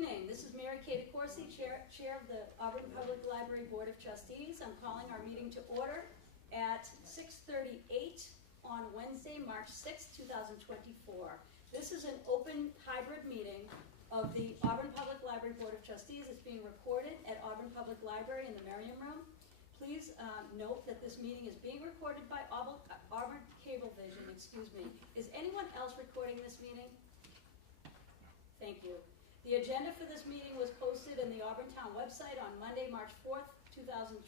evening. This is Mary Kay DeCoursey, Chair of the Auburn Public Library Board of Trustees. I'm calling our meeting to order at 6:38 on Wednesday, March 6, 2024. This is an open hybrid meeting of the Auburn Public Library Board of Trustees. It's being recorded at Auburn Public Library in the Merriam Room. Please note that this meeting is being recorded by Auburn Cablevision, Is anyone else recording this meeting? Thank you. The agenda for this meeting was posted in the Auburn Town website on Monday, March 4th, 2024.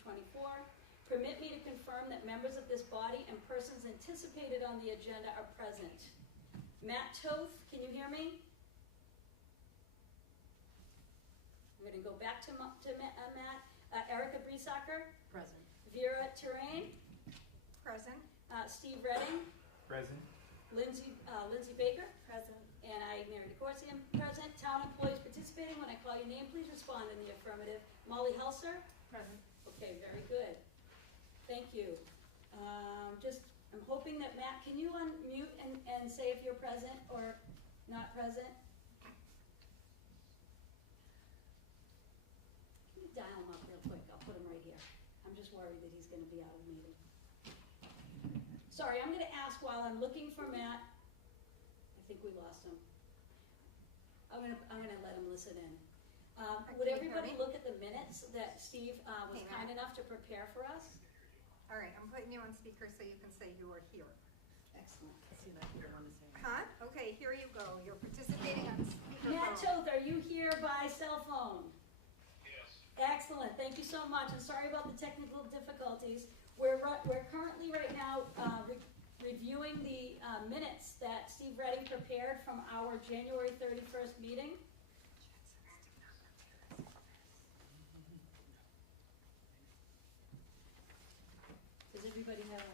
Permit me to confirm that members of this body and persons anticipated on the agenda are present. Matt Toth, can you hear me? I'm going to go back to Matt. Erica Breesacker? Present. Vera Terrain? Present. Steve Redding? Present. Lindsay Baker? Present. And I, Mary DeCoursey, am present. Town employees participating. When I call your name, please respond in the affirmative. Molly Helser? Present. Okay, very good. Thank you. I'm hoping that Matt, can you unmute and say if you're present or not present? Can you dial him up real quick? I'll put him right here. I'm just worried that he's going to be out of the meeting. Sorry, I'm going to ask while I'm looking for Matt. I think we lost him. I'm gonna let him listen in. Would everybody look at the minutes that Steve was kind enough to prepare for us? All right, I'm putting you on speaker so you can say you are here. Excellent. See that here on the same. Huh? Okay, here you go. You're participating on speakerphone. Matt Toth, are you here by cell phone? Yes. Excellent. Thank you so much. And sorry about the technical difficulties. We're currently right now reviewing the minutes that Steve Redding prepared from our January 31st meeting. Does everybody have a...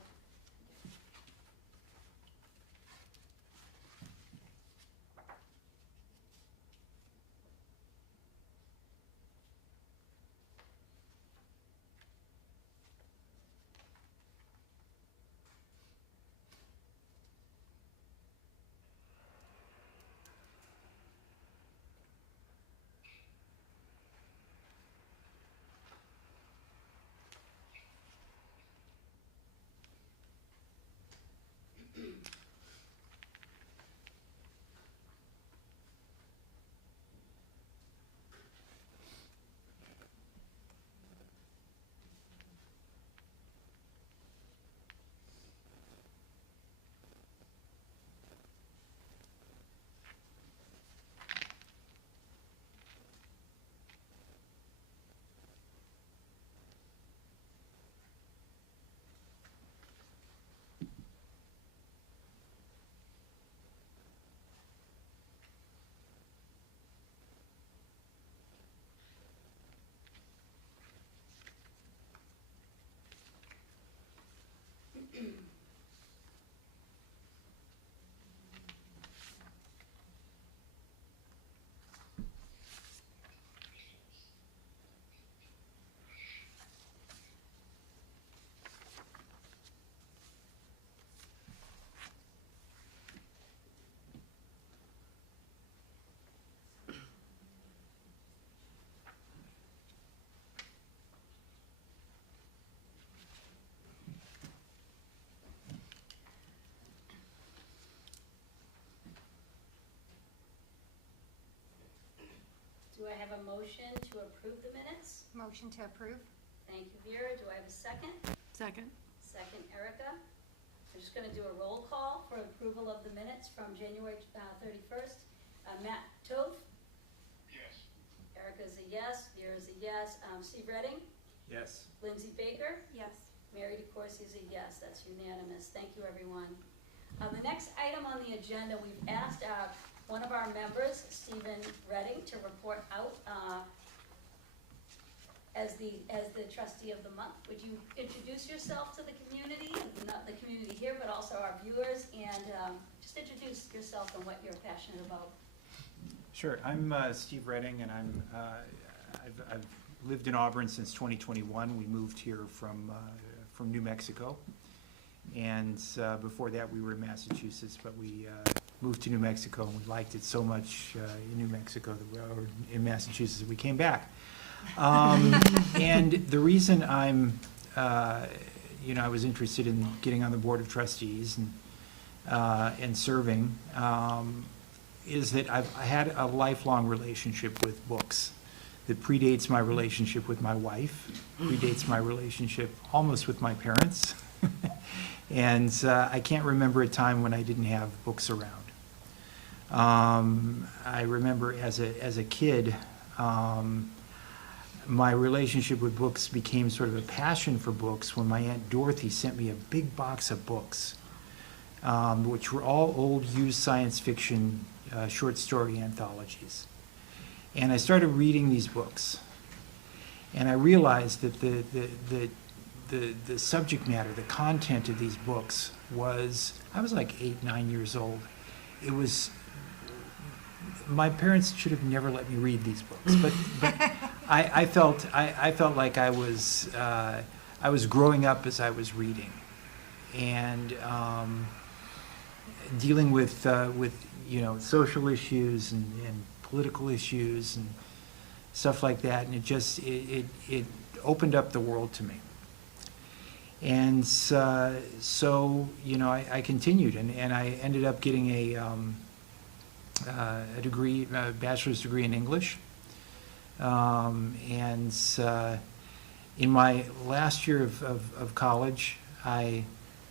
Do I have a motion to approve the minutes? Motion to approve. Thank you, Vera. Do I have a second? Second. Second, Erica. I'm just going to do a roll call for approval of the minutes from January 31st. Matt Toth? Yes. Erica's a yes. Vera's a yes. Steve Redding? Yes. Lindsay Baker? Yes. Mary DeCoursey is a yes. That's unanimous. Thank you, everyone. The next item on the agenda, we've asked one of our members, Stephen Redding, to report out as the trustee of the month. Would you introduce yourself to the community, not the community here, but also our viewers, and just introduce yourself and what you're passionate about. Sure. I'm Steve Redding, and I've lived in Auburn since 2021. We moved here from New Mexico, and before that we were in Massachusetts, but we moved to New Mexico, and we liked it so much in New Mexico, or in Massachusetts, that we came back. And the reason I'm, I was interested in getting on the Board of Trustees and serving, is that I had a lifelong relationship with books that predates my relationship with my wife, predates my relationship almost with my parents. And I can't remember a time when I didn't have books around. I remember as a kid, my relationship with books became sort of a passion for books when my Aunt Dorothy sent me a big box of books, which were all old used science fiction short story anthologies. And I started reading these books, and I realized that the subject matter, the content of these books was, I was like 8, 9 years old. It was, my parents should have never let me read these books, but I felt like I was growing up as I was reading, and dealing with social issues and political issues and stuff like that, and it opened up the world to me. And so I continued, and I ended up getting a degree, a bachelor's degree in English. And in my last year of college, I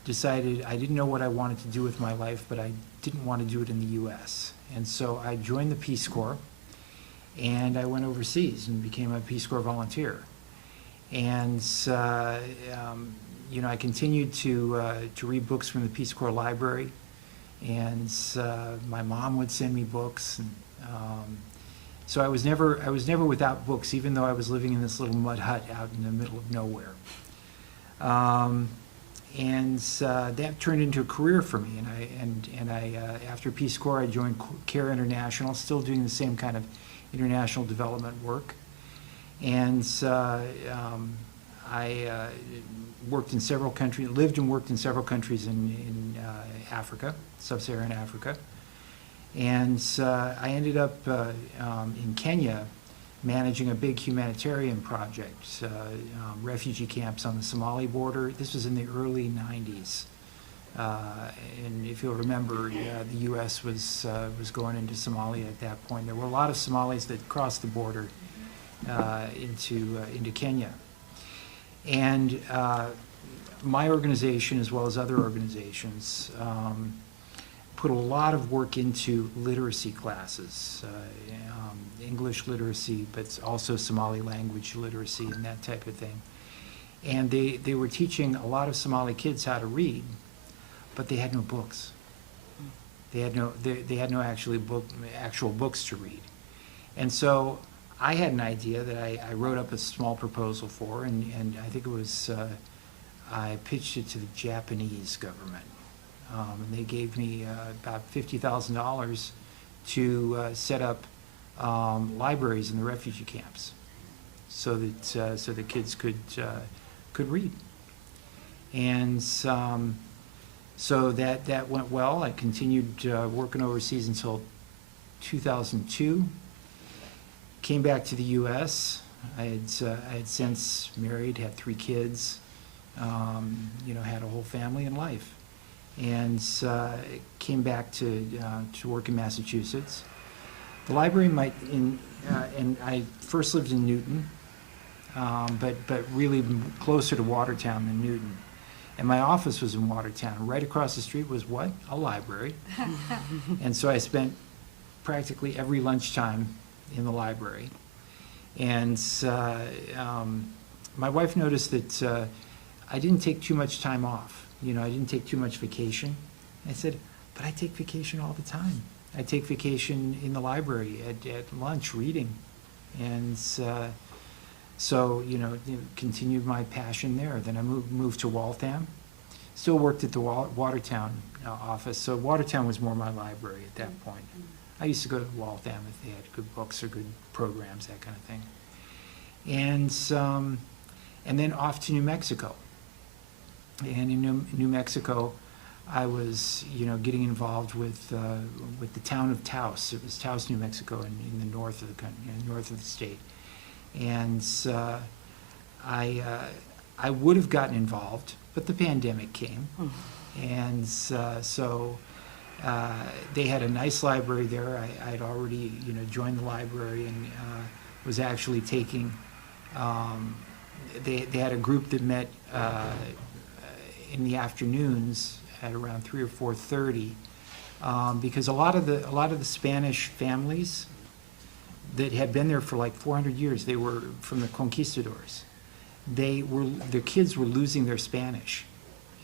decided I didn't know what I wanted to do with my life, but I didn't want to do it in the U.S. And so I joined the Peace Corps, and I went overseas and became a Peace Corps volunteer. And I continued to read books from the Peace Corps library, and my mom would send me books. And, so I was never without books, even though I was living in this little mud hut out in the middle of nowhere. That turned into a career for me. And I after Peace Corps, I joined CARE International, still doing the same kind of international development work. And I worked in several countries, lived and worked in several countries in Africa, sub-Saharan Africa. And I ended up in Kenya managing a big humanitarian project, refugee camps on the Somali border. This was in the early 90s. And if you'll remember, the U.S. was going into Somalia at that point. There were a lot of Somalis that crossed the border into Kenya. And my organization, as well as other organizations, put a lot of work into literacy classes, English literacy, but also Somali language literacy and that type of thing. And they were teaching a lot of Somali kids how to read, but they had no books. They had no actual books to read. And so I had an idea that I wrote up a small proposal for, and I think it was, I pitched it to the Japanese government. And they gave me about $50,000 to set up libraries in the refugee camps, so the kids could read. And so that went well. I continued working overseas until 2002. Came back to the U.S. I had since married, had 3 kids, had a whole family and life, and came back to work in Massachusetts. The library and I first lived in Newton, but really closer to Watertown than Newton. And my office was in Watertown. Right across the street was what? A library. And so I spent practically every lunchtime in the library. And my wife noticed that I didn't take too much time off. I didn't take too much vacation. I said, but I take vacation all the time. I take vacation in the library at lunch reading. And so, continued my passion there. Then I moved to Waltham. Still worked at the Watertown office. So Watertown was more my library at that point. I used to go to Waltham if they had good books or good programs, that kind of thing. And then off to New Mexico. And in New Mexico, I was, getting involved with the town of Taos. It was Taos, New Mexico, in the north of the country, north of the state. And I would have gotten involved, but the pandemic came. And so they had a nice library there. I'd already, joined the library and was actually taking, they had a group that met in the afternoons at around 3 or 4:30, because a lot of the Spanish families that had been there for like 400 years, they were from the conquistadors. Their kids were losing their Spanish,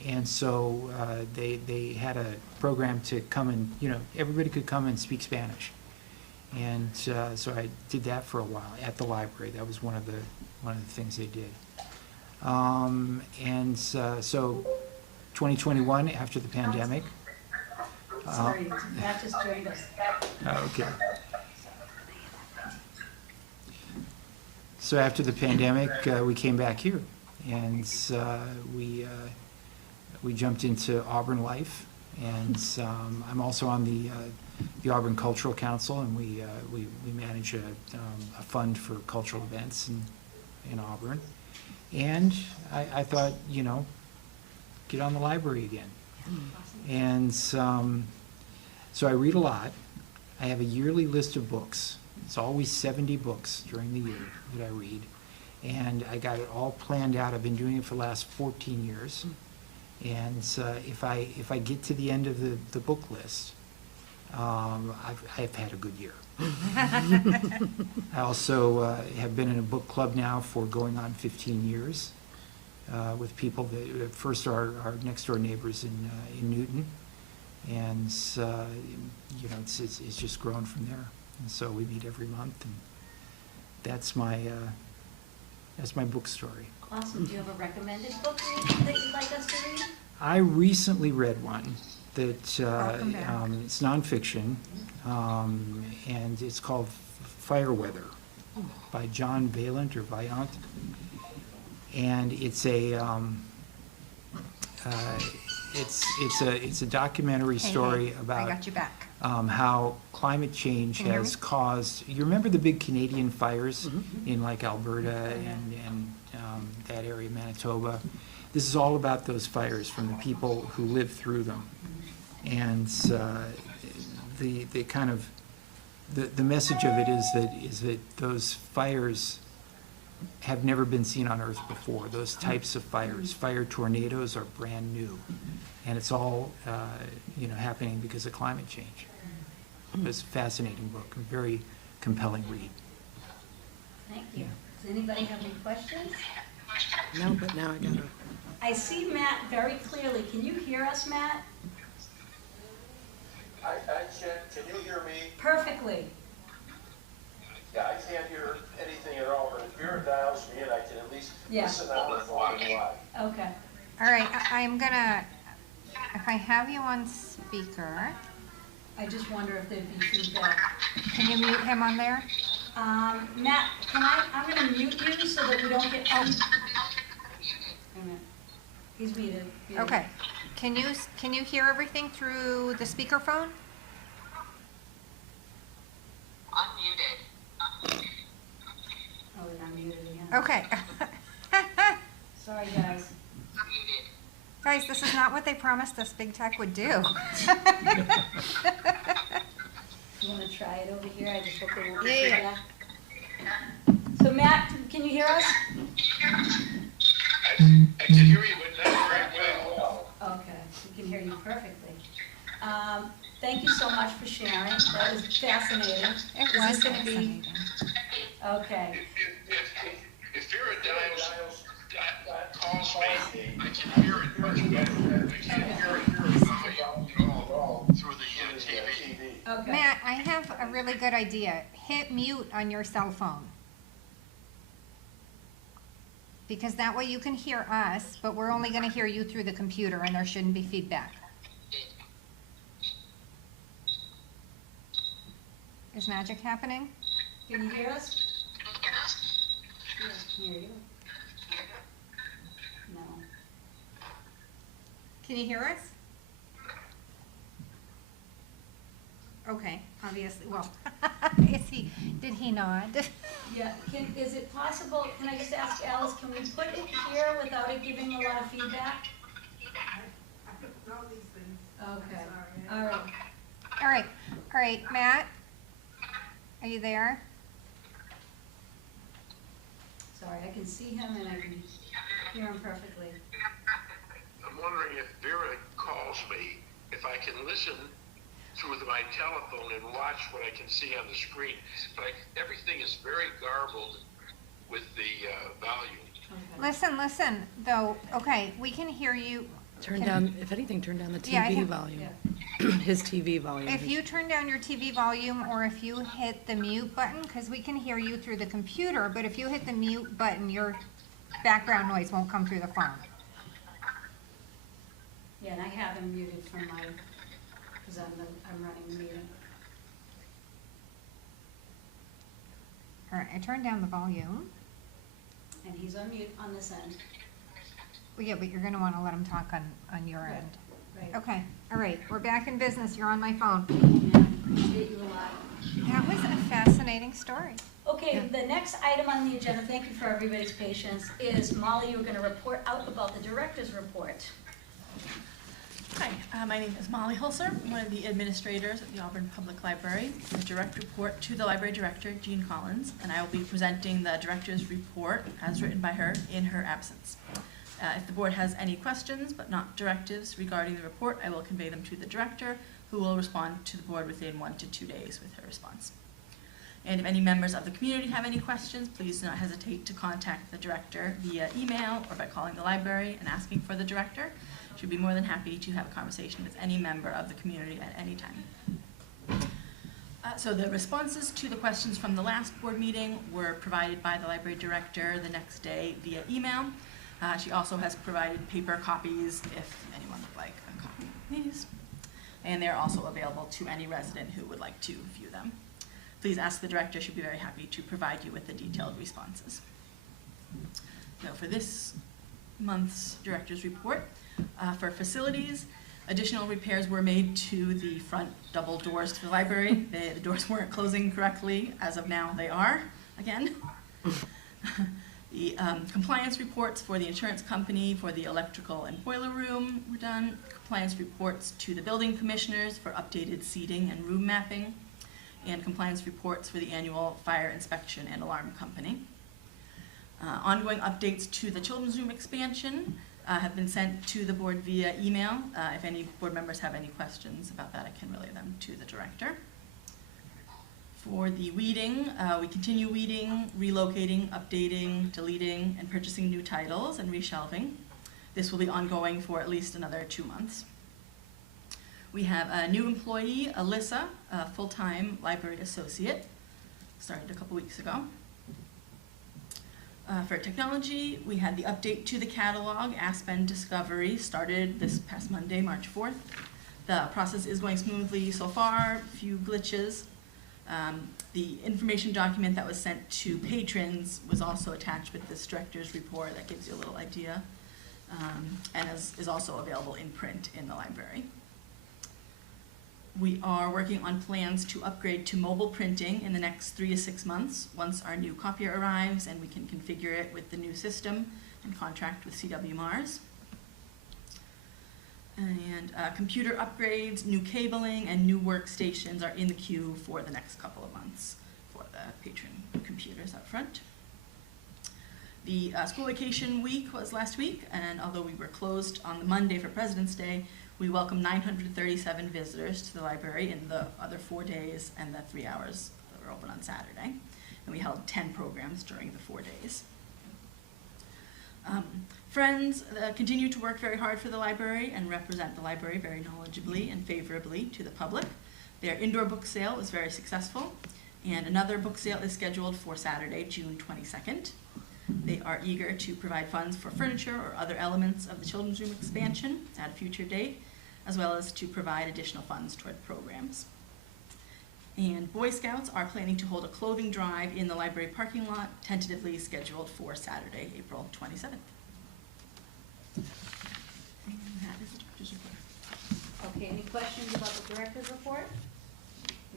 and so they had a program to come and everybody could come and speak Spanish, and so I did that for a while at the library. That was one of the things they did, and so 2021 after the pandemic. Sorry, Matt just joined us. Okay. So after the pandemic, we came back here, and we jumped into Auburn Life, and I'm also on the Auburn Cultural Council, and we manage a fund for cultural events in Auburn. And I thought, get on the library again. And so I read a lot. I have a yearly list of books. It's always 70 books during the year that I read. And I got it all planned out. I've been doing it for the last 14 years. And if I get to the end of the book list, I've had a good year. I also have been in a book club now for going on 15 years with people that first are our next door neighbors in Newton. And it's just grown from there. And so we meet every month, and that's my book story. Awesome. Do you have a recommended book that you'd like us to read? I recently read one that Welcome back. it's nonfiction, and it's called Fire Weather by John Vaillant or Vaillant, and it's a documentary story Hey, I about got you back. how climate change Can you hear has me? caused. You remember the big Canadian fires in like Alberta and that area, Manitoba? This is all about those fires from the people who lived through them, and the kind of the message of it is that those fires have never been seen on Earth before. Those types of fires, fire tornadoes, are brand new, and it's all happening because of climate change. It's a fascinating book, a very compelling read. Thank you. Does anybody have any questions? No, but now I gotta. I see Matt very clearly. Can you hear us, Matt? I can't, can you hear me? Perfectly. Yeah, I can't hear anything at all, but if Vera dials me in, I can at least Yeah. listen out and watch live. Okay. All right, I'm gonna, if I have you on speaker, I just wonder if there'd be feedback. can you mute him on there? Matt, I'm gonna mute you so that we don't get, Wait a minute. He's muted. Okay. Can you hear everything through the speakerphone? Unmuted. Oh, then I'm muted again. Okay. Sorry, guys. Guys, this is not what they promised us Big Tech would do. You wanna try it over here? I just hope there won't be Yeah. feedback. So Matt, can you hear us? I can hear you, but not very well. Okay, we can hear you perfectly. Thank you so much for sharing. That was fascinating. It Is was this gonna be, fascinating. okay. If Vera calls me, I can hear it much better. I can't hear it at all through the TV. Okay. Matt, I have a really good idea. Hit mute on your cell phone. Because that way you can hear us, but we're only gonna hear you through the computer and there shouldn't be feedback. Is magic happening? Can you hear us? Yeah, I can hear you. No. Can you hear us? Okay, obviously, well, did he not? Yeah, is it possible, can I just ask Alice, can we put it here without it giving a lot of feedback? I don't know these things. Okay, I'm all right. All right, Matt? Are you there? Sorry, I can see him and I can hear him perfectly. I'm wondering if Vera calls me, if I can listen through my telephone and watch what I can see on the screen. But everything is very garbled with the volume. Okay. Listen, though, okay, we can hear you. Turn down, if anything, turn down the Yeah, I TV can- volume. Yeah. His TV volume. If you turn down your TV volume or if you hit the mute button, because we can hear you through the computer, but if you hit the mute button, your background noise won't come through the phone. Yeah, and I have him muted from my, because I'm running the meeting. All right, I turned down the volume. And he's on mute on this end. Well, yeah, but you're gonna wanna let him talk on your Right, end. right. Okay, all right, we're back in business, you're on my phone. Yeah, appreciate you a lot. That was a fascinating story. Okay, the next item on the agenda, thank you for everybody's patience, is Molly, you're gonna report out about the director's report. Hi, my name is Molly Hulser. I'm one of the administrators at the Auburn Public Library. The direct report to the library director, Jean Collins, and I will be presenting the director's report as written by her in her absence. If the board has any questions but not directives regarding the report, I will convey them to the director, who will respond to the board within 1 to 2 days with her response. And if any members of the community have any questions, please do not hesitate to contact the director via email or by calling the library and asking for the director. She'd be more than happy to have a conversation with any member of the community at any time. So the responses to the questions from the last board meeting were provided by the library director the next day via email. She also has provided paper copies if anyone would like a copy of these. And they're also available to any resident who would like to view them. Please ask the director, she'd be very happy to provide you with the detailed responses. So for this month's director's report, for facilities, additional repairs were made to the front double doors to the library. The doors weren't closing correctly. As of now, they are again. The compliance reports for the insurance company for the electrical and boiler room were done. Compliance reports to the building commissioners for updated seating and room mapping. And compliance reports for the annual fire inspection and alarm company. Ongoing updates to the children's room expansion have been sent to the board via email. If any board members have any questions about that, I can relay them to the director. For the weeding, we continue weeding, relocating, updating, deleting, and purchasing new titles and reshelving. This will be ongoing for at least another 2 months. We have a new employee, Alyssa, a full-time library associate, started a couple weeks ago. For technology, we had the update to the catalog, Aspen Discovery, started this past Monday, March 4th. The process is going smoothly so far, few glitches. The information document that was sent to patrons was also attached with this director's report that gives you a little idea, and is also available in print in the library. We are working on plans to upgrade to mobile printing in the next 3 to 6 months once our new copier arrives and we can configure it with the new system and contract with CW Mars. And computer upgrades, new cabling, and new workstations are in the queue for the next couple of months for the patron computers up front. The school vacation week was last week, and although we were closed on the Monday for President's Day, we welcomed 937 visitors to the library in the other 4 days and the 3 hours that were open on Saturday. And we held 10 programs during the 4 days. Friends continue to work very hard for the library and represent the library very knowledgeably and favorably to the public. Their indoor book sale was very successful, and another book sale is scheduled for Saturday, June 22nd. They are eager to provide funds for furniture or other elements of the children's room expansion at a future date, as well as to provide additional funds toward programs. And Boy Scouts are planning to hold a clothing drive in the library parking lot, tentatively scheduled for Saturday, April 27th. And that is the director's report. Okay, any questions about the director's report?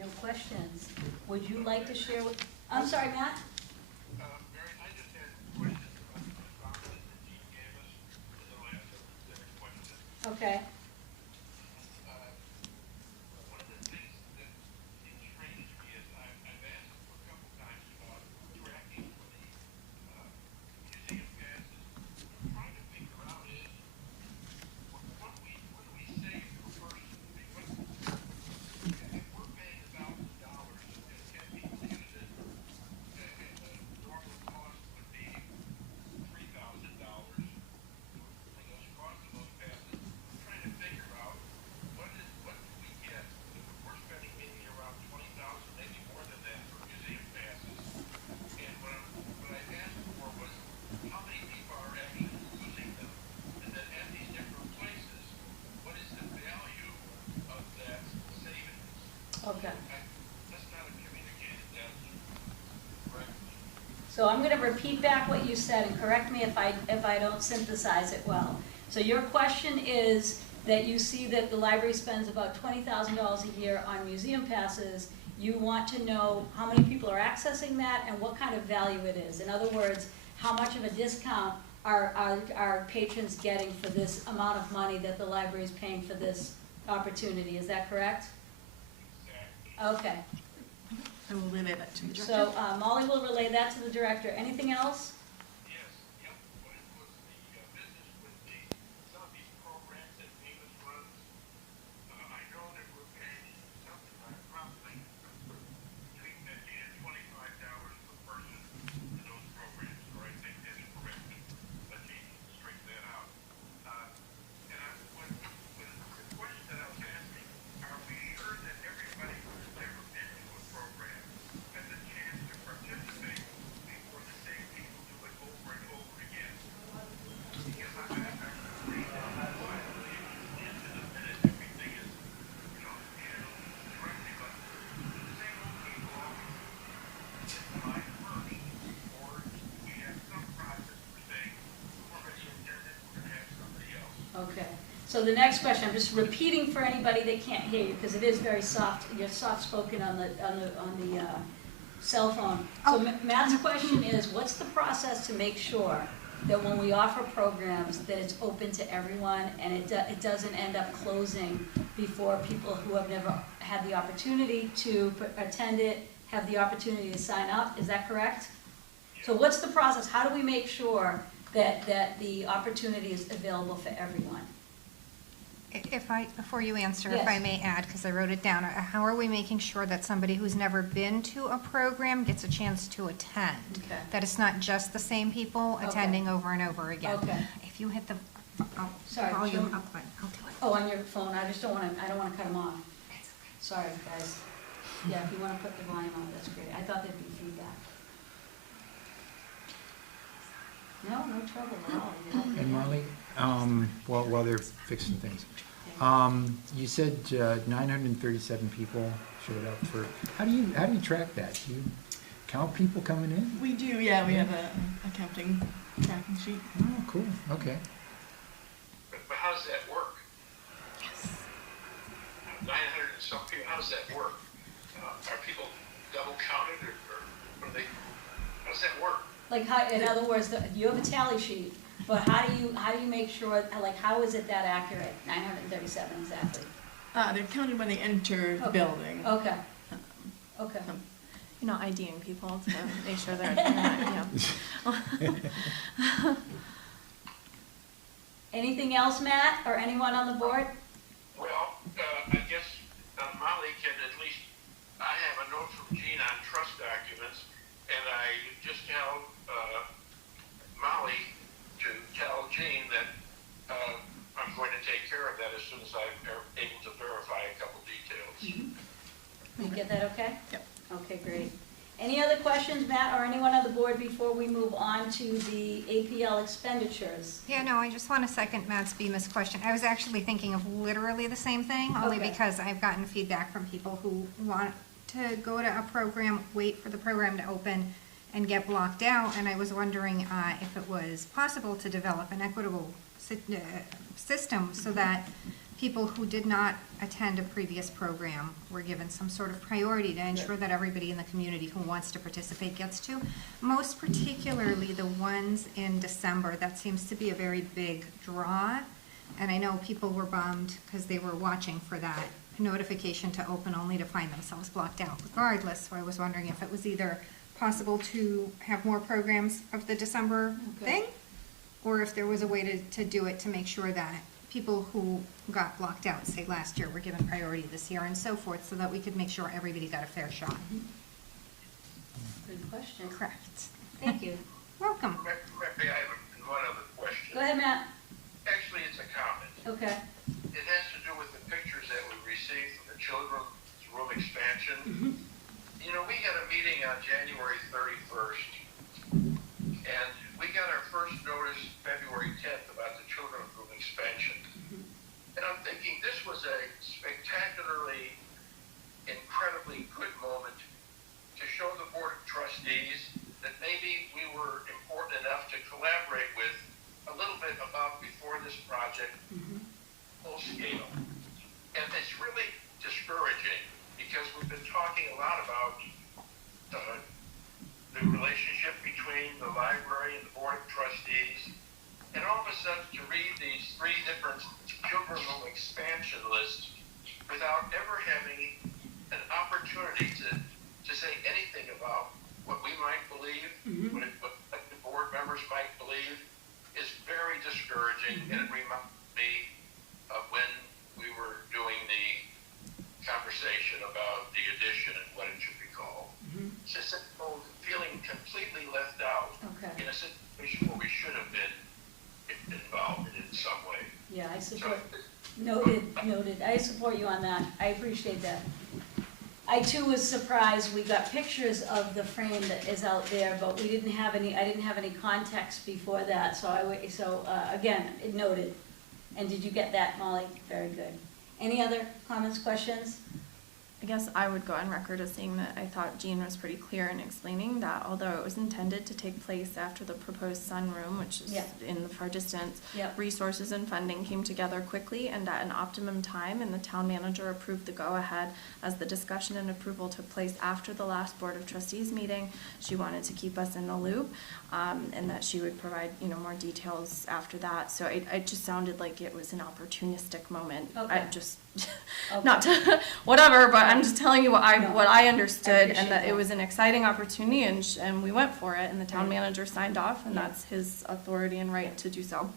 No questions. Would you like to share with, I'm sorry, Matt? Mary, I just had questions about the responses that Jean gave us in the last specific question. Okay. One of the things that seems strange to me is I've asked a couple times about tracking for the museum passes. What I'm trying to figure out is what do we save per person? I mean, if we're paying $1,000 and 10 people use it, and the normal cost would be $3,000 for those costs of those passes. I'm trying to figure out what do we get? We're spending maybe around 20,000, maybe more than that for museum passes. And what I asked for was how many people are actually using them, and then at these different places, what is the value of that savings? Okay. That's not communicated that correctly. So I'm gonna repeat back what you said, and correct me if I don't synthesize it well. So your question is that you see that the library spends about $20,000 a year on museum passes. You want to know how many people are accessing that and what kind of value it is. In other words, how much of a discount are patrons getting for this amount of money that the library is paying for this opportunity. Is that correct? Exactly. Okay. I will relay that to the director. So Molly will relay that to the director. Anything else? Yes, yep. What was the business with some of these programs that Davis runs? I know that we're paying something like roughly between $15 and $25 per person in those programs, or I think that's correct. But she can straighten that out. And the question that I was asking, are we sure that everybody who's never been to a program has a chance to participate before the same people do it over and over again? Because I'm afraid that by the end of the minute, everything is, handled correctly, but the same old people always get the line first, or we have some process for saying, we've already attended, we're gonna have somebody else. Okay. So the next question, I'm just repeating for anybody that can't hear you, because it is very soft, you're soft-spoken on the cell phone. So Matt's question is, what's the process to make sure that when we offer programs, that it's open to everyone, and it doesn't end up closing before people who have never had the opportunity to attend it have the opportunity to sign up? Is that correct? So what's the process? How do we make sure that the opportunity is available for everyone? Before you answer, if I Yes. may add, because I wrote it down, how are we making sure that somebody who's never been to a program gets a chance to attend? Okay. That it's not just the same people Okay. attending over and over again? Okay. If you hit the Sorry, volume Jill. up button, I'll do it. Oh, on your phone, I don't wanna cut them off. Sorry, guys. Yeah, if you wanna put the volume on, that's great. I thought there'd be feedback. No trouble at all. You don't- And Molly, while they're fixing things, you said 937 people showed up for, how do you track that? Do you count people coming in? We do, yeah, we have a counting tracking sheet. Oh, cool, okay. But how does that work? 900 and some people, how does that work? Are people double counted or are they, how does that work? Like, how, in other words, you have a tally sheet, but how do you make sure, like, how is it that accurate? 937 exactly. They're counted when they enter the Okay. building. Okay. Okay. You're not IDing people to make sure they're not, Anything else, Matt, or anyone on the board? Well, I guess Molly can at least, I have a note from Jean on trust documents, and I just tell Molly to tell Jean that I'm going to take care of that as soon as I'm able to verify a couple details. You get that okay? Yep. Okay, great. Any other questions, Matt, or anyone on the board before we move on to the APL expenditures? Yeah, no, I just want to second Matt's Bemis question. I was actually thinking of literally the same thing, only Okay. because I've gotten feedback from people who want to go to a program, wait for the program to open, and get blocked out, and I was wondering if it was possible to develop an equitable system so that people who did not attend a previous program were given some sort of priority to ensure that everybody in the community who wants to participate gets to. Most particularly the ones in December, that seems to be a very big draw. And I know people were bummed because they were watching for that notification to open only to find themselves blocked out regardless. So I was wondering if it was either possible to have more programs of the December thing, or if there was a way to do it to make sure that people who got blocked out, say last year, were given priority this year and so forth, so that we could make sure everybody got a fair shot. Good question. Correct. Thank you. Welcome. Maybe I have one other question. Go ahead, Matt. Actually, it's a comment. Okay. It has to do with the pictures that we received from the children's room expansion. You know, we had a meeting on January 31st, and we got our first notice February 10th about the children's room expansion. And I'm thinking this was a spectacularly, incredibly good moment to show the Board of Trustees that maybe we were important enough to collaborate with a little bit about before this project, full scale. And it's really discouraging because we've been talking a lot about the relationship between the library and the Board of Trustees. And all of a sudden to read these 3 different children's room expansion lists without ever having an opportunity to say anything about what we might believe, what the board members might believe, is very discouraging, and it reminds me of when we were doing the conversation about the addition and what it should be called. It's just feeling completely left out in a situation where we should have been involved in some way. Yeah, I support. Noted. I support you on that. I appreciate that. I too was surprised. We got pictures of the frame that is out there, but we didn't have any. I didn't have any context before that. So again, it noted. And did you get that, Molly? Very good. Any other comments, questions? I guess I would go on record as saying that I thought Jean was pretty clear in explaining that although it was intended to take place after the proposed sunroom, which is in the far distance, resources and funding came together quickly and at an optimum time, and the town manager approved the go-ahead as the discussion and approval took place after the last Board of Trustees meeting. She wanted to keep us in the loop, and that she would provide, more details after that. So it just sounded like it was an opportunistic moment. I just, not to, whatever, but I'm just telling you what I understood, and that it was an exciting opportunity, and we went for it, and the town manager signed off, and that's his authority and right to do so.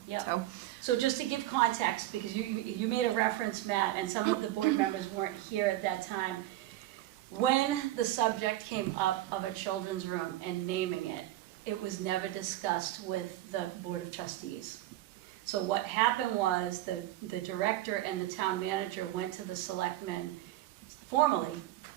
So just to give context, because you made a reference, Matt, and some of the board members weren't here at that time. When the subject came up of a children's room and naming it, it was never discussed with the Board of Trustees. So what happened was the director and the town manager went to the selectmen formally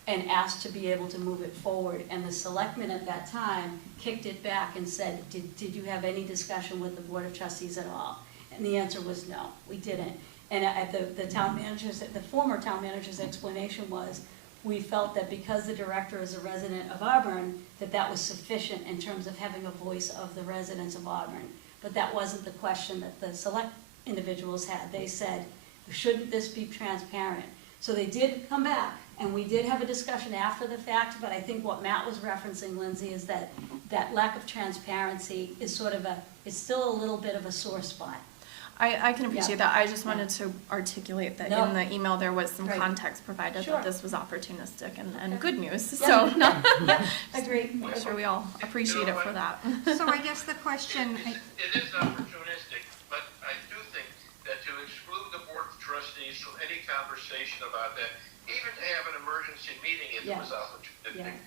and asked to be able to move it forward. And the selectmen at that time kicked it back and said, did you have any discussion with the Board of Trustees at all? And the answer was no, we didn't. And the former town manager's explanation was, we felt that because the director is a resident of Auburn, that was sufficient in terms of having a voice of the residents of Auburn. But that wasn't the question that the select individuals had. They said, shouldn't this be transparent? So they did come back, and we did have a discussion after the fact, but I think what Matt was referencing, Lindsay, is that lack of transparency is it's still a little bit of a sore spot. I can appreciate that. I just wanted to articulate that in the email there was some context provided that this was opportunistic and good news. So Agreed. I'm sure we all appreciate it for that. So I guess the question... It is opportunistic, but I do think that to exclude the Board of Trustees from any conversation about that, even to have an emergency meeting if it was opportunistic,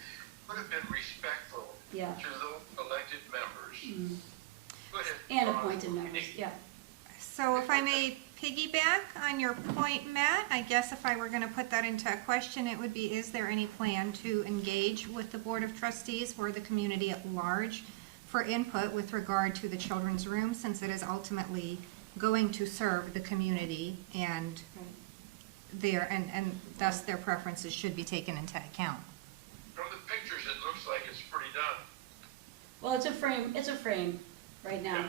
would have been respectful to those elected members. And appointed members, So if I may piggyback on your point, Matt, I guess if I were going to put that into a question, it would be, is there any plan to engage with the Board of Trustees or the community at large for input with regard to the children's room, since it is ultimately going to serve the community and and thus their preferences should be taken into account? From the pictures, it looks like it's pretty done. Well, it's a frame right now.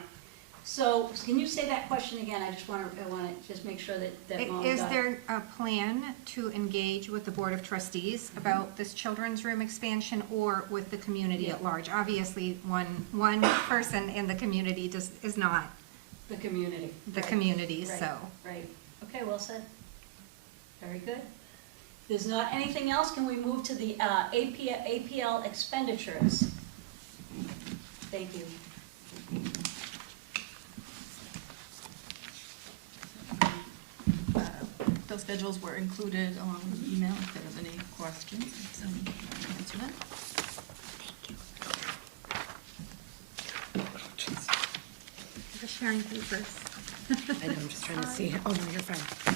So, can you say that question again? I want to just make sure that Mom got it. Is there a plan to engage with the Board of Trustees about this children's room expansion or with the community at large? Obviously, one person in the community is not The community. the Right. community, Right. so. Right, okay, well said. Very good. There's not anything else, can we move to the APL expenditures? Thank you. Those schedules were included along with the email, if there was any questions, so I can answer them. The sharing papers. I know, I'm just trying to see. Oh, no, you're fine.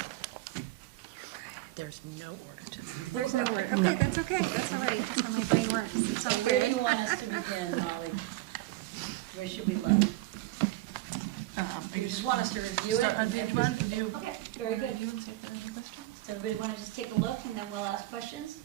There's no order to this. There's no word. Okay, that's okay. That's all right. That's how my brain works. It's So all where do good. you want us to begin, Molly? Where should we look? You just want us to review it? Start on page one, review. Okay, very good. Review and see if there are any questions. Does everybody want to just take a look and then we'll ask questions?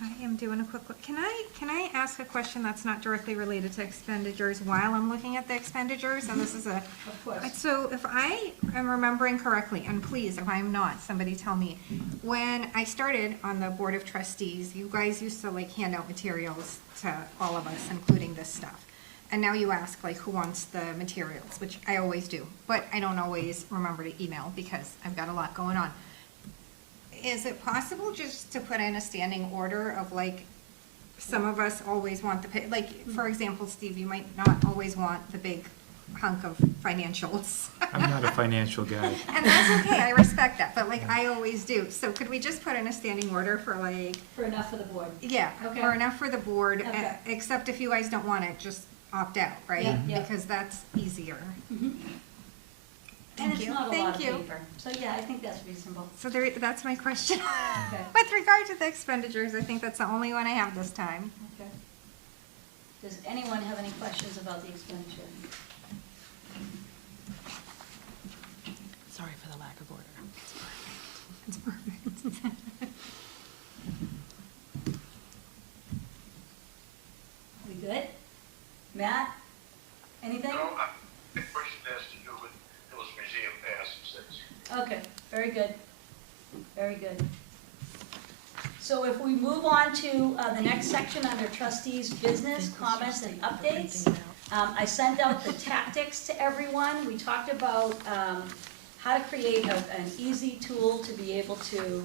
I am doing a quick look. Can I ask a question that's not directly related to expenditures while I'm looking at the expenditures? And this is a, Of course. so if I am remembering correctly, and please, if I'm not, somebody tell me. When I started on the Board of Trustees, you guys used to like hand out materials to all of us, including this stuff. And now you ask like who wants the materials, which I always do, but I don't always remember to email because I've got a lot going on. Is it possible just to put in a standing order of like, some of us always want like, for example, Steve, you might not always want the big hunk of financials. I'm not a financial guy. And that's okay, I respect that, but like, I always do. So could we just put in a standing order for like, For enough for the board. yeah, Okay. or enough for the board, Okay. except if you guys don't want it, just opt out, right? Yeah, yeah. Because that's easier. And Thank it's you. not a Thank lot of you. paper. So yeah, I think that's reasonable. So there, that's my question. Okay. With regard to the expenditures, I think that's the only one I have this time. Okay. Does anyone have any questions about the expenditure? Sorry for the lack of order. It's perfect. We good? Matt? Anything? No, the question has to do with those museum passes. Okay, very good. Very good. So if we move on to the next section under trustees' business, comments, and updates. I sent out the tactics to everyone. We talked about how to create an easy tool to be able to,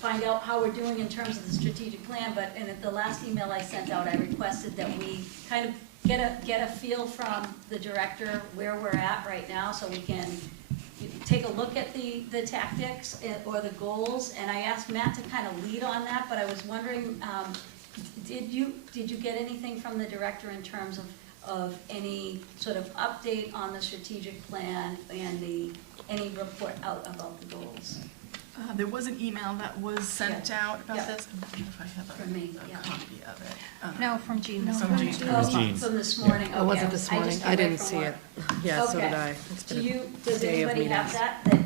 find out how we're doing in terms of the strategic plan. But in the last email I sent out, I requested that we kind of get a feel from the director where we're at right now, so we can take a look at the tactics or the goals. And I asked Matt to kind of lead on that, but I was wondering, did you get anything from the director in terms of any sort of update on the strategic plan and any report out about the goals? There was an email that was sent Yeah. out about Yeah. this. I'm not sure if I have From me, a yeah. copy of it. No, from Jean. No, from Jean. Oh, Jean. from this morning, okay. Oh, was it this I morning? just I came didn't back see from it. work. Yeah, so Okay. did I. It's been a Does day of anybody have meetings. that?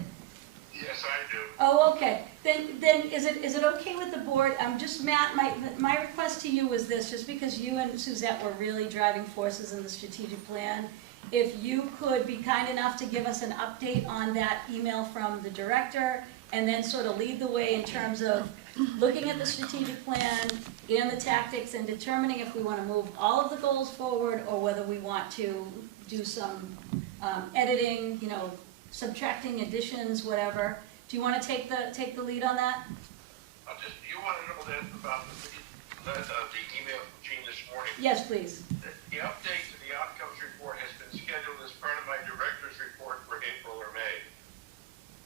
Yes, I do. Oh, okay, then is it okay with the board, just Matt, my request to you was this, just because you and Suzette were really driving forces in the strategic plan, if you could be kind enough to give us an update on that email from the director, and then sort of lead the way in terms of looking at the strategic plan and the tactics and determining if we want to move all of the goals forward or whether we want to do some editing, subtracting, additions, whatever. Do you want to take the lead on that? You want to know that about the email from Jean this morning? Yes, please. The update to the outcomes report has been scheduled as part of my director's report for April or May.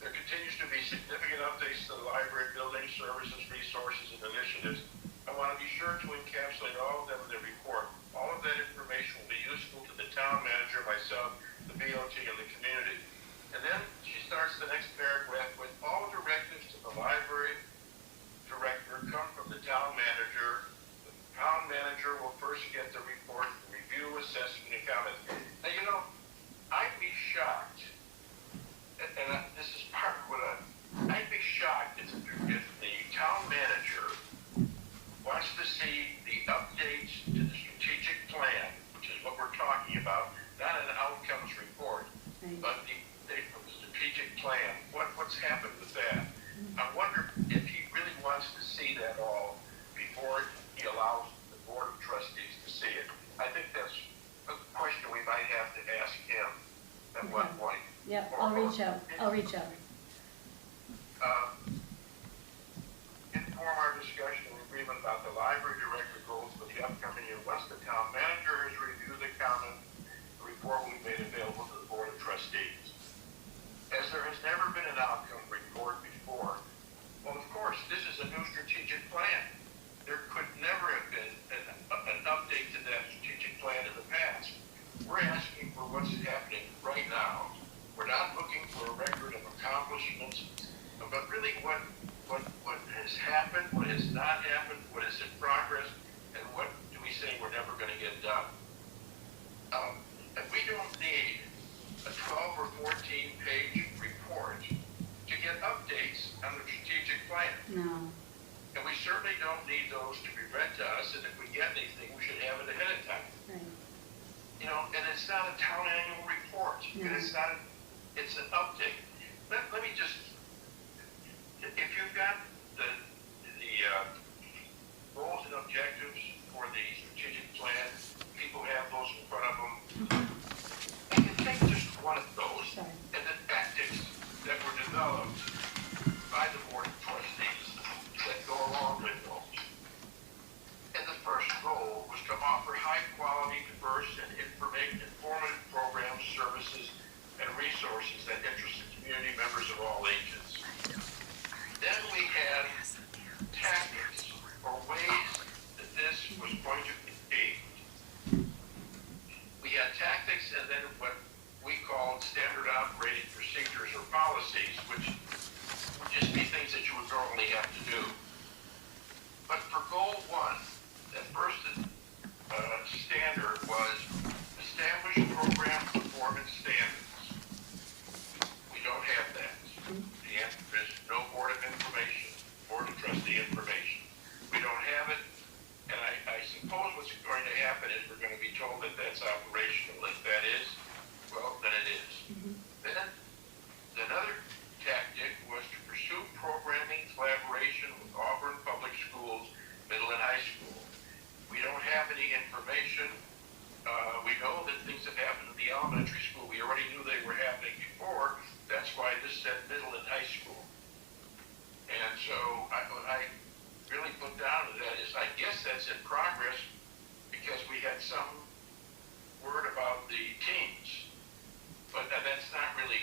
There continues to be significant updates to the library building, services, resources, and initiatives. I want to be sure to encapsulate all of them in the report. All of that information will be useful to the town manager, myself, the BOT, and the community. And then she starts the next paragraph with all directives to the library director come from the town manager. The town manager will first get the report, review, assessment, and comment. Now, I'd be shocked, and this is part of what I'd be shocked if the town manager wants to see the updates to the strategic plan, which is what we're talking about, fall before he allows the Board of Trustees to see it. I think that's a question we might have to ask him at one point. Yep, I'll reach out. Inform our discussion and agreement about the library director goals for the upcoming year. Once the town manager has reviewed the comment, the report will be made available to the Board of Trustees. As there has never been an outcome report before, well, of course, this is a new strategic plan. There could never have been an update to that strategic plan in the past. We're asking for what's happening right now. We're not looking for a record of accomplishments, but really what has happened, what has not happened, what is in progress, and what do we say we're never going to get done. And we don't need a 12 or 14-page report to get updates on the strategic plan. No. And we certainly don't need those to be read to us, and if we get anything, we should have it ahead of time. Right. You know, and it's not a town annual report, and it's not, it's an update. Let me just, if you've got the goals and objectives for the strategic plan, people have those in front of them. You can take just one of those, and the tactics that were developed by the Board of Trustees that go along with those. And the first goal was to offer high-quality, diverse, and informative programs, services, and resources that interest the community members of all ages. Then we had tactics or ways that this was going to be achieved. We had tactics and then what we called standard operating procedures or policies, which would just be things that you would normally have to do. But for goal one, that first standard was establish program performance standards. We don't have that. The answer is no Board of Information, Board of Trustee information. We don't have it, and I suppose what's going to happen is we're going to be told that that's operational. If that is, well, then it is. Then another tactic was to pursue programming collaboration with Auburn Public Schools, middle and high school. We don't have any information. We know that things have happened in the elementary school. We already knew they were happening before. That's why this said middle and high school. And so what I really put down to that is I guess that's in progress because we had some word about the teens. But that's not really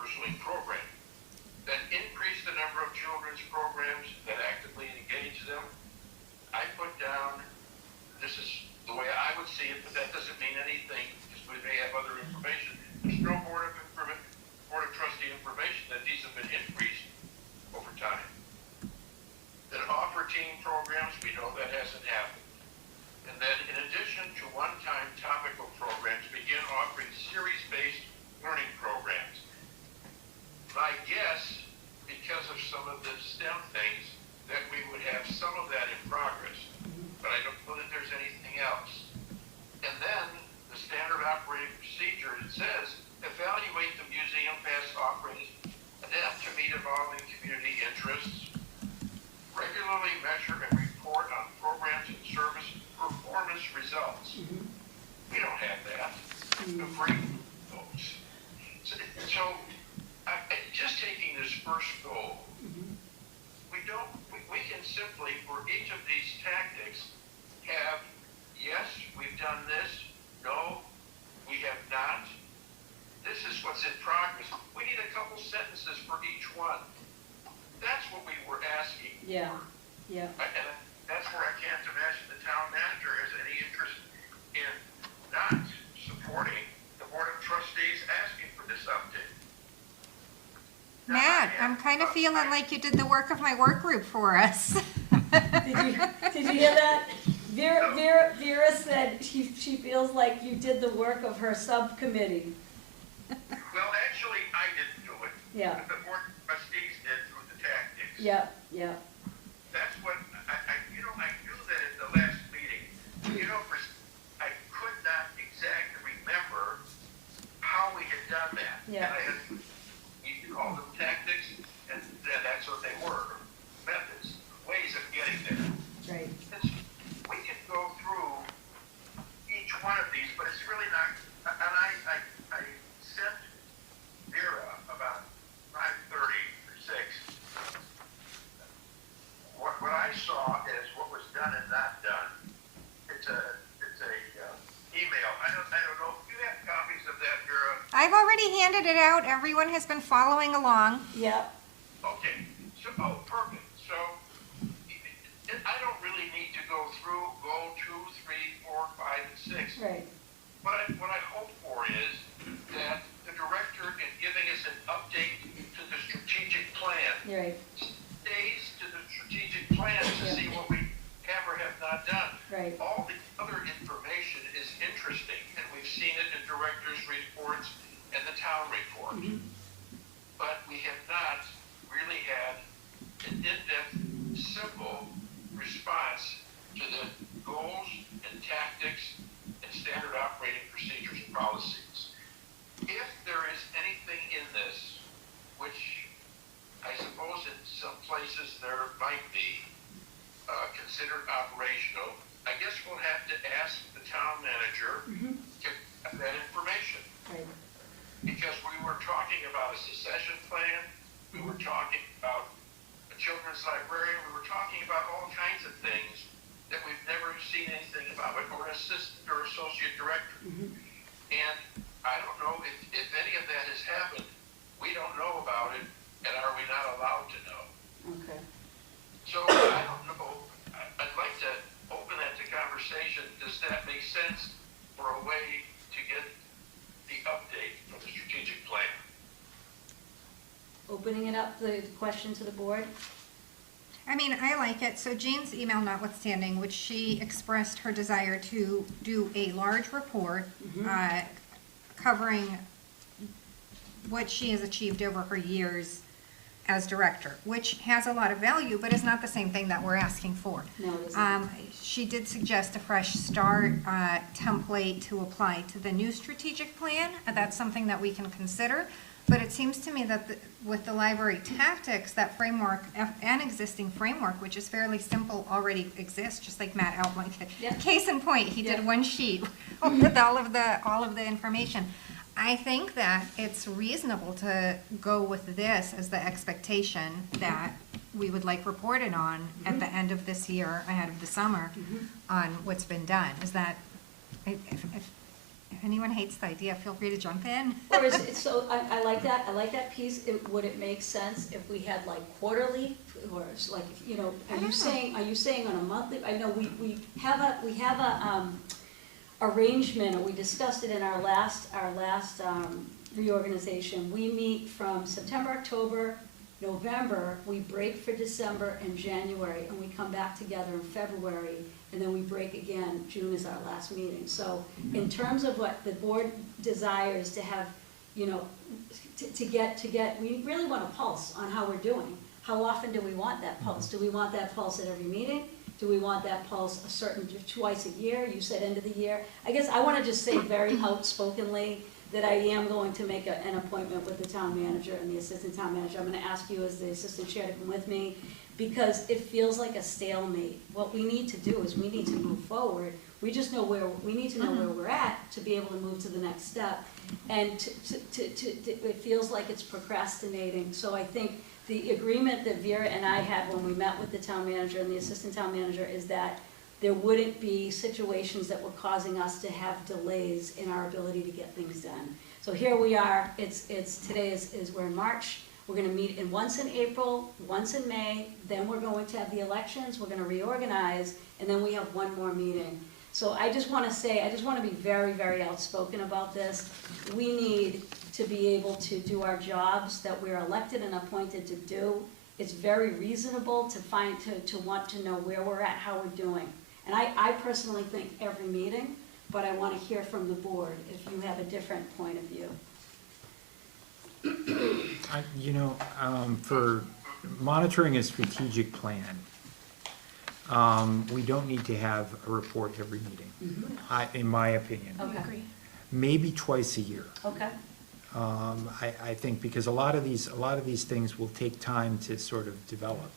pursuing programming. That increase the number of children's programs that actively engage them. I put down, this is the way I would see it, but that doesn't mean anything because we may have other information. There's no Board of Trustee information that these have been increased over time. That offer team programs, we know that hasn't happened. And then in addition to one-time topical programs, begin offering series-based learning programs. My guess, because of some of the STEM things, that we would have some of that in progress, but I don't know that there's anything else. And then the standard operating procedure, it says, evaluate the museum past offerings, adapt to meet evolving community interests, regularly measure and report on programs and service performance results. We don't have that. Bring those. So just taking this first goal, we can simply, for each of these tactics, have, yes, we've done this, no, we have not, this is what's in progress. We need a couple sentences for each one. That's what we were asking. Yeah. And that's where I can't imagine the town manager has any interest in not supporting the Board of Trustees asking for this update. Matt, I'm kind of feeling like you did the work of my work group for us. Did you hear that? Vera said she feels like you did the work of her subcommittee. Well, actually, I didn't do it. Yeah. But the Board of Trustees did through the tactics. Yeah. That's what, I knew that at the last meeting. I could not exactly remember how we had done that. Yeah. And you called them tactics, and that's what they were. Methods, ways handed it out, everyone has been following along. Yep. Okay, so, oh, perfect. So, I don't really need to go through goal 2, 3, 4, 5, and 6. Right. What I hope for is that the director, in giving us an update to the strategic plan, Right. stays to the strategic plan to Yeah. see what we have or have not done. Right. All the other information is interesting, and we've seen it in directors' reports and the town report. Mhm. But we have not really had an in-depth, simple response to the goals and tactics and standard operating procedures and policies. If there is anything in this, which I suppose in some places there might be considered operational, I guess we'll have to ask the town manager to get that information. Right. Because we were talking about a succession plan, we were talking about a children's librarian, we were talking about all kinds of things that we've never seen anything about, or an assistant or associate director. And I don't know if any of that has happened. We don't know about it, and are we not allowed to know? Okay. So I don't know. I'd like to open that to conversation. Does that make sense for a way to get the update from the strategic plan? Opening it up, the question to the board. I mean, I like it. So Jean's email notwithstanding, which she expressed her desire to do a large report covering what she has achieved over her years as director, which has a lot of value, but is not the same thing that we're asking for. No, it isn't. She did suggest a fresh start template to apply to the new strategic plan. That's something that we can consider. But it seems to me that with the library tactics, that framework, an existing framework, which is fairly simple, already exists, just like Matt outlined. Yep. Case in point, he did Yep. one sheet with all of the information. I think that it's reasonable to go with this as the expectation that we would like reported on at the end of this year, ahead of the summer, on what's been done. Is that, if anyone hates the idea, feel free to jump in. Or is it, so I like that piece. Would it make sense if we had like quarterly, or like, you know, I don't know. are you saying on a monthly? I know we have a arrangement, or we discussed it in our last reorganization. We meet from September, October, November, we break for December and January, and we come back together in February, and then we break again. June is our last meeting. So in terms of what the board desires to have, you know, to get, we really want a pulse on how we're doing. How often do we want that pulse? Do we want that pulse at every meeting? Do we want that pulse a certain, twice a year? You said end of the year. I guess I want to just say very outspokenly that I am going to make an appointment with the town manager and the assistant town manager. I'm going to ask you as the assistant chair to come with me, because it feels like a stalemate. What we need to do is we need to move forward. We just know we need to know where we're at to be able to move to the next step. And it feels like it's procrastinating. So I think the agreement that Vera and I had when we met with the town manager and the assistant town manager is that there wouldn't be situations that were causing us to have delays in our ability to get things done. So here we are. Today is we're in March. We're going to meet once in April, once in May. Then we're going to have the elections. We're going to reorganize, and then we have one more meeting. So I just want to say, I just want to be very, very outspoken about this. We need to be able to do our jobs that we're elected and appointed to do. It's very reasonable to want to know where we're at, how we're doing. And I personally think every meeting, but I want to hear from the board if you have a different point of view. For monitoring a strategic plan, we don't need to have a report every meeting, in my opinion. Okay. Agree. Maybe twice a year. Okay. I think because a lot of these things will take time to sort of develop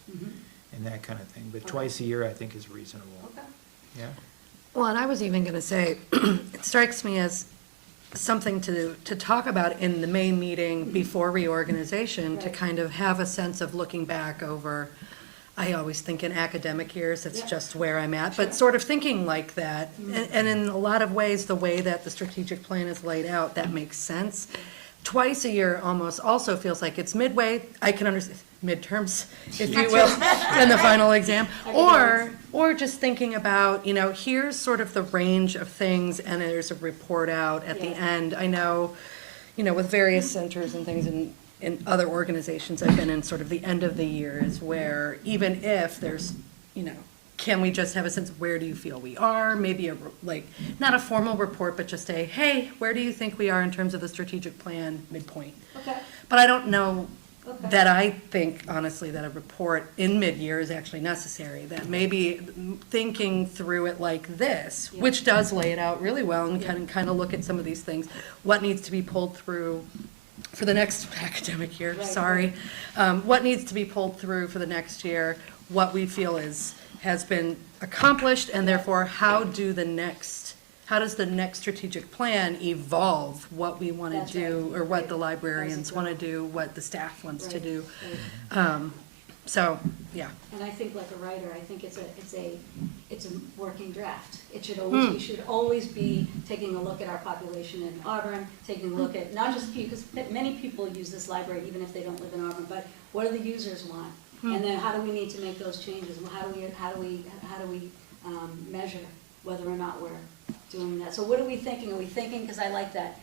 and that kind of thing. But twice a year, I think, is reasonable. Okay. Yeah. Well, and I was even going to say, it strikes me as something to talk about in the May meeting before reorganization, to Right. kind of have a sense of looking back over, I always think in academic years, it's Yeah. just where I'm at, Sure. but sort of thinking like that. And in a lot of ways, the way that the strategic plan is laid out, that makes sense. twice a year almost also feels like it's midway. I can understand midterms, if you will, and the final exam. Or just thinking about, you know, here's sort of the range of things, and there's a report out at the Yeah. end. I know, you know, with various centers and things in other organizations I've been in, sort of the end of the year is where, even if there's, you know, can we just have a sense of where do you feel we are? Maybe like, not a formal report, but just a, hey, where do you think we are in terms of the strategic plan midpoint? Okay, But I don't know okay. that I think, honestly, that a report in mid-year is actually necessary. That maybe thinking through it like this, Yeah. which does lay it out really well and Yeah. can kind of look at some of these things, what needs to be pulled through for the next academic year, Right, sorry. What needs to be pulled through for the next year, what we feel has been accomplished, and therefore, how does the next strategic plan evolve what we want That's to do, right, or what right. the librarians That's want to exactly- do, what the staff wants to Right, do. right. So, yeah. And I think like a writer, I think it's a working draft. It should always, we should always be taking a look at our population in Auburn, taking a look at, not just because many people use this library even if they don't live in Auburn, but what do the users want? And then how do we need to make those changes? And how do we measure whether or not we're doing that? So what are we thinking? Are we thinking, because I like that,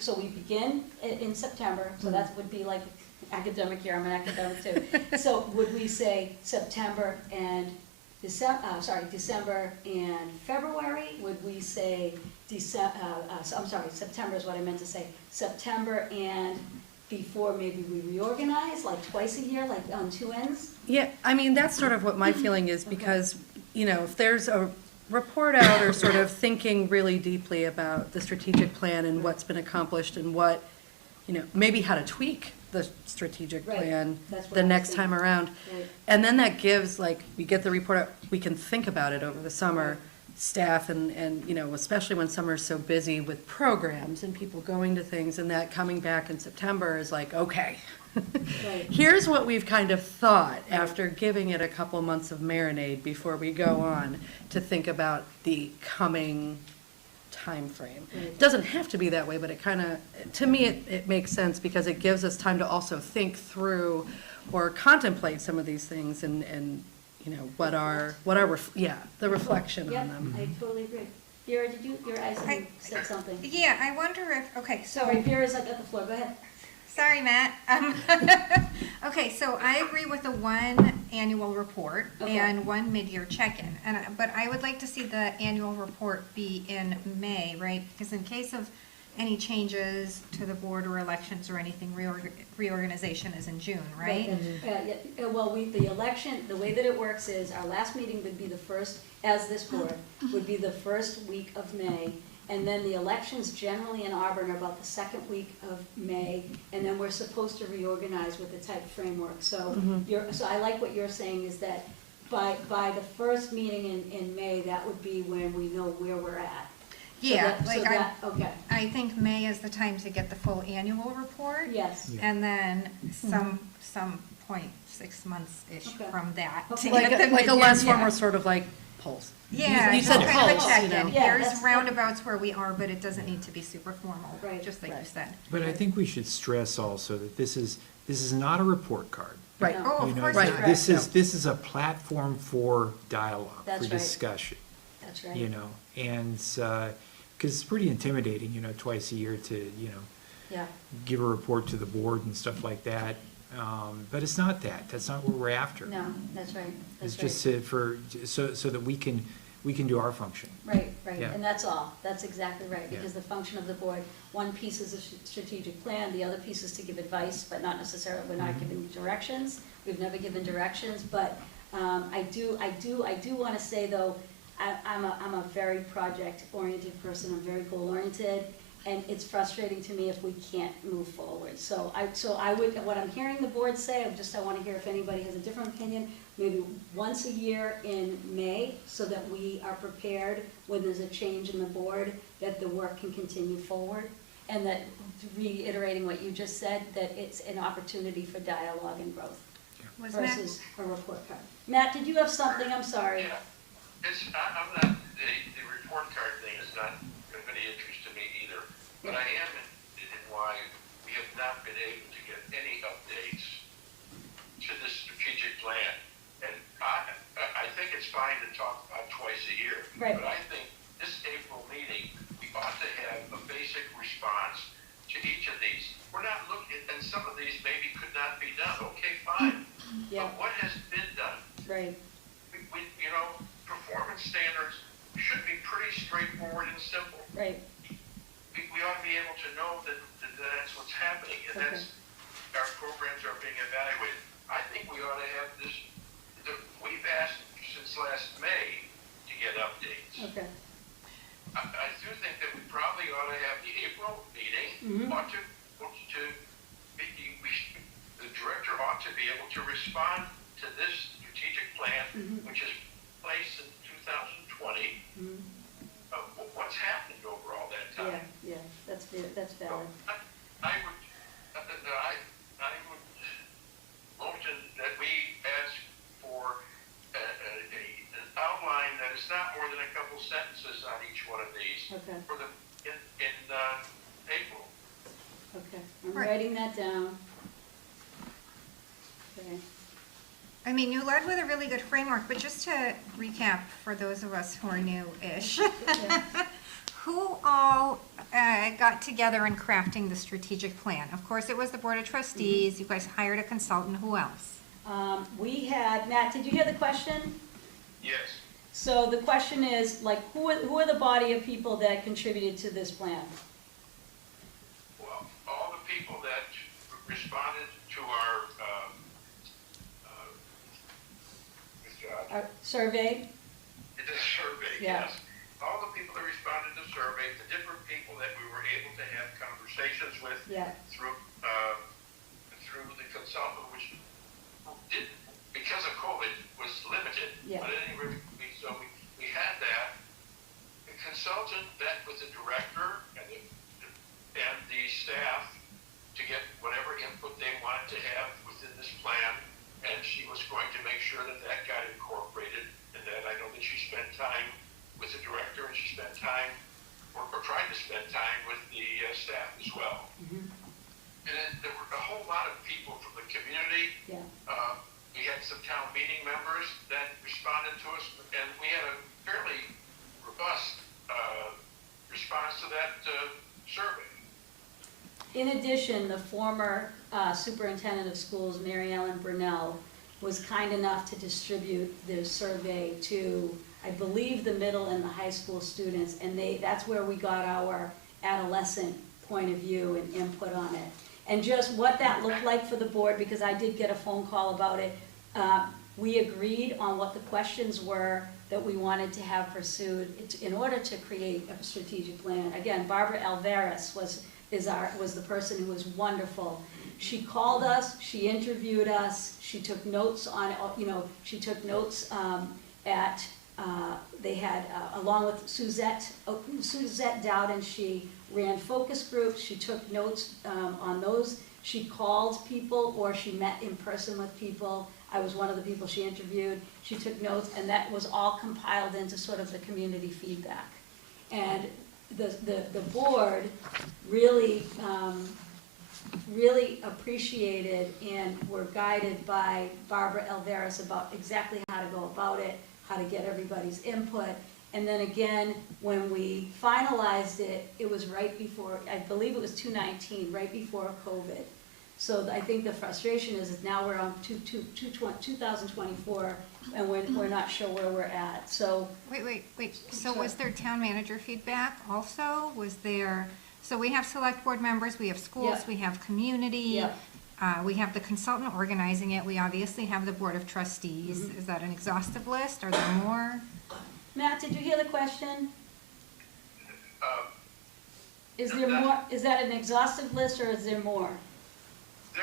so we begin in September, so that would be like academic year, I'm an academic too. So would we say September and December and February? Would we say September is what I meant to say. September and before maybe we reorganize, like twice a year, like on two ends? Yeah, I mean, that's sort of what my feeling is, because, you know, if there's a report out or sort of thinking really deeply about the strategic plan and what's been accomplished and what, you know, maybe how to tweak the strategic Right. plan That's what the I was next time thinking. around. Right. And then that gives, like, we get the report out, we can think about it over the summer, staff and, you know, especially when summer's so busy with programs and people going to things, and that coming back in September is like, okay. Right. Here's what we've kind of thought after giving it a couple months of marinade before we go on to think about the coming timeframe. Right. It doesn't have to be that way, but it kind of, to me, it makes sense because it gives us time to also think through or contemplate some of these things and you know, the reflection on Yep, them. I totally agree. Vera, your eyes said something. Yeah, I wonder if, okay, so. Sorry, Vera's like at the floor, go ahead. Sorry, Matt. Okay, so I agree with the one annual report Okay. and one mid-year check-in. But I would like to see the annual report be in May, right? Because in case of any changes to the board or elections or anything, reorganization is in June, right? Well, the election, the way that it works is our last meeting would be the first, as this board, would be the first week of May. And then the elections generally in Auburn are about the second week of May, and then we're supposed to reorganize with the type framework. So so I like what you're saying is that by the first meeting in May, that would be when we know where we're at. Yeah, Okay, I think May is the time to get the full annual report. yes. And then some point, 6 months-ish Okay. from that. Okay. to Like get the a mid-year, less yeah. formal sort of like pulse. Yeah, You just said kind of a pulse, check-in. you know. Yeah, Here's that's- roundabouts where we are, but it doesn't need to be super formal, Right, just like you right. said. But I think we should stress also that this is not a report card. Right. No. Oh, You of know, course Right. not. This is a platform for dialogue, That's for right. discussion, That's right. you know, and, because it's pretty intimidating, you know, twice a year to, you know, Yeah, give a report to the board and stuff like that. But it's not that. That's not what we're after. no, that's right, It's that's right. just so that we can do our function. Right, Yeah. and that's all, that's exactly right, Yeah. because the function of the board, one piece is a strategic plan, the other piece is to give advice, but not necessarily, we're not giving directions, we've never given directions, but, I do wanna say though, I'm a very project-oriented person, I'm very goal-oriented, and it's frustrating to me if we can't move forward. So I would, what I'm hearing the board say, I wanna hear if anybody has a different opinion, maybe once a year in May, so that we are prepared when there's a change in the board, that the work can continue forward. And that, reiterating what you just said, that it's an opportunity for dialogue and growth Was Matt, versus a report card. Matt, did you have something? I'm sorry. Yeah, I'm not, the report card thing is not of any interest to me either, but I am in why we we have not been able to get any updates to this strategic plan. And I think it's fine to talk about twice a year. Right. But I think this April meeting, we ought to have a basic response to each of these. We're not looking, and some of these maybe could not be done. Okay, fine. Yeah. But what has been done? Right. We performance standards should be pretty straightforward and simple. Right. We ought to be able to know that that's what's happening, and Okay. that's our programs are being evaluated. I think we ought to have this. We've asked since last May to get updates. Okay. I do think that we probably ought to have the April meeting. Mhm. The director ought to be able to respond to this strategic plan, Mhm. which is placed in 2020. Mhm. What's happened over all that time? Yeah, that's valid. I would motion that we ask for an outline that is not more than a couple sentences on each one of these Okay. for them in April. Okay, I'm Right. writing that down. Okay. I mean, you led with a really good framework, but just to recap for those of us who are new-ish, who all got together in crafting the strategic plan? Of course, it was the Board of Trustees. You guys hired a consultant. Who else? We had, Matt, did you hear the question? Yes. So the question is, like, who are the body of people that contributed to this plan? Well, all the people that responded to our Our survey? the survey, Yeah. yes. All the people that responded to the survey, the different people that we were able to have conversations with Yeah. through the consultant, which did, because of COVID, was limited. Yeah. But anyway, we had that. The consultant met with the director and the staff to get whatever input they wanted to have within this plan, and she was going to make sure that that got incorporated, and that I know that she spent time with the director, and she spent time, or tried to spend time with the staff as well. Mhm. And then there were a whole lot of people from the community. Yeah. We had some town meeting members that responded to us, and we had a fairly robust response to that survey. In addition, the former superintendent of schools, Mary Ellen Brunell, was kind enough to distribute the survey to, I believe, the middle and the high school students, and that's where we got our adolescent point of view and input on it. And just what that looked like for the board, because I did get a phone call about it, we agreed on what the questions were that we wanted to have pursued in order to create a strategic plan. Again, Barbara Alvarez was the person who was wonderful. She called us, she interviewed us, she took notes on, she took notes they had, along with Suzette Dowden, she ran focus groups, she took notes on those. She called people or she met in person with people. I was one of the people she interviewed. She took notes, and that was all compiled into sort of the community feedback. And the board really, really appreciated and were guided by Barbara Alvarez about exactly how to go about it, how to get everybody's input. And then again, when we finalized it, it was right before, I believe it was 2019, right before COVID. So I think the frustration is that now we're on 2024, and we're not sure where we're at. So Wait. So was there town manager feedback also? Was there, so we have select board members, we have schools, Yeah. we have community. Yeah. We have the consultant organizing it. We obviously have the Board of Trustees. Mhm. Is that an exhaustive list? Are there more? Matt, did you hear the question? Is there That- more, is that an exhaustive list or is there more? We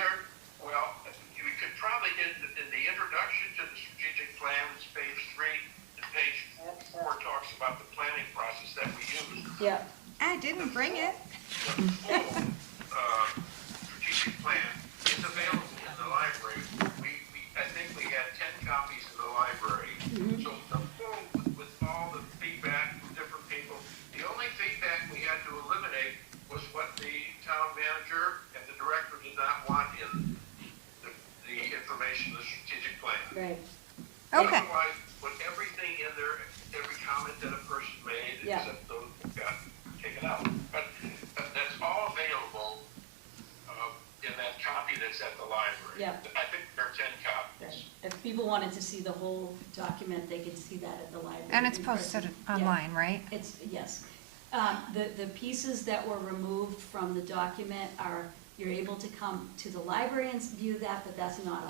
could probably, in the introduction to the strategic plan, it's page 3, and page 4 talks about the planning process that we use. Yeah. I didn't bring it. The full strategic plan is available in the library. I think we had 10 copies in the library. Mhm. So the full, with all the feedback from different people, the only feedback we had to eliminate was what the town manager and the Okay. Otherwise, put everything in there, every comment that a person made, Yeah. except those that got taken out. But that's all available in that copy that's at the library. Yeah. I think there are 10 copies. If people wanted to see the whole document, they could see that at the library. And it's in posted person. Yeah. online, right? It's, yes. The pieces that were removed from the document are, you're able to come to the library and view that, but that's not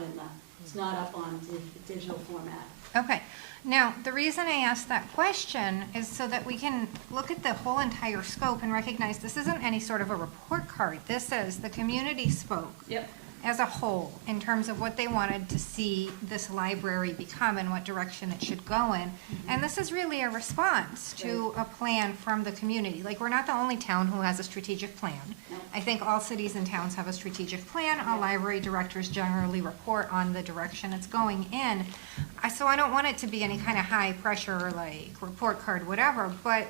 in the, it's not up on the digital format. Okay. Now, the reason I asked that question is so that we can look at the whole entire scope and recognize this isn't any sort of a report card. This is the community spoke Yep. as a whole in terms of what they wanted to see this library become and what direction it should go in. And this is really a response to a plan from the community. Like, we're not the only town who has a strategic plan. No. I think all cities and towns have a strategic plan. All library directors generally report on the direction it's going in. So I don't want it to be any kind of high pressure, like report card, whatever, but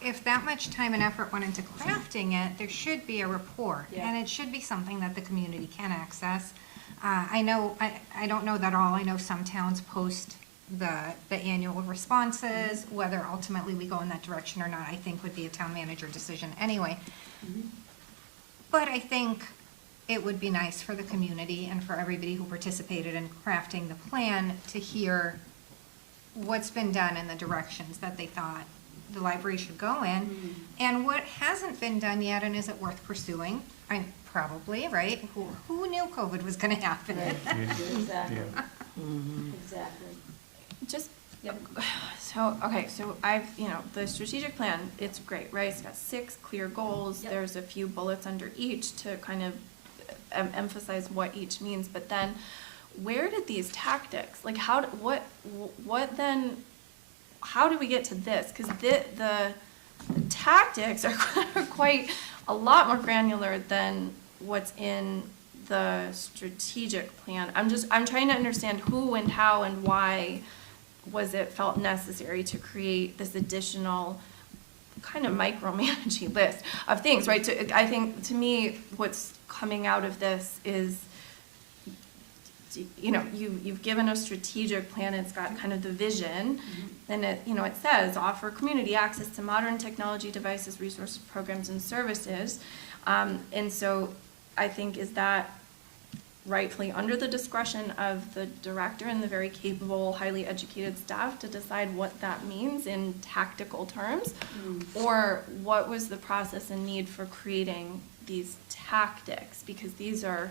if that much time and effort went into crafting it, there should be a report. Yeah. And it should be something that the community can access. I don't know that all, I know some towns post the annual responses, whether ultimately we go in that direction or not, I think would be a town manager decision anyway. But I think it would be nice for the community and for everybody who participated in crafting the plan to hear what's been done and the directions that they thought the library should go in, and what hasn't been done yet, and is it worth pursuing? Probably, right? Who knew COVID was gonna happen? Exactly. Mm-hmm. Exactly. Just, Yep. so the strategic plan, it's great, right? It's got 6 clear goals. Yep. There's a few bullets under each to kind of emphasize what each means. But then, where did these tactics, like what how do we get to this? Because the tactics are quite a lot more granular than what's in the strategic plan. I'm trying to understand who and how and why was it felt necessary to create this additional kind of micromanaging list of things, right? I think, to me, what's coming out of this is, you've given a strategic plan, it's got kind of the vision, and it says, offer community access to modern technology devices, resources, programs, and services. And so I think, is that rightfully under the discretion of the director and the very capable, highly educated staff to decide what that means in tactical terms? Or what was the process and need for creating these tactics? Because these are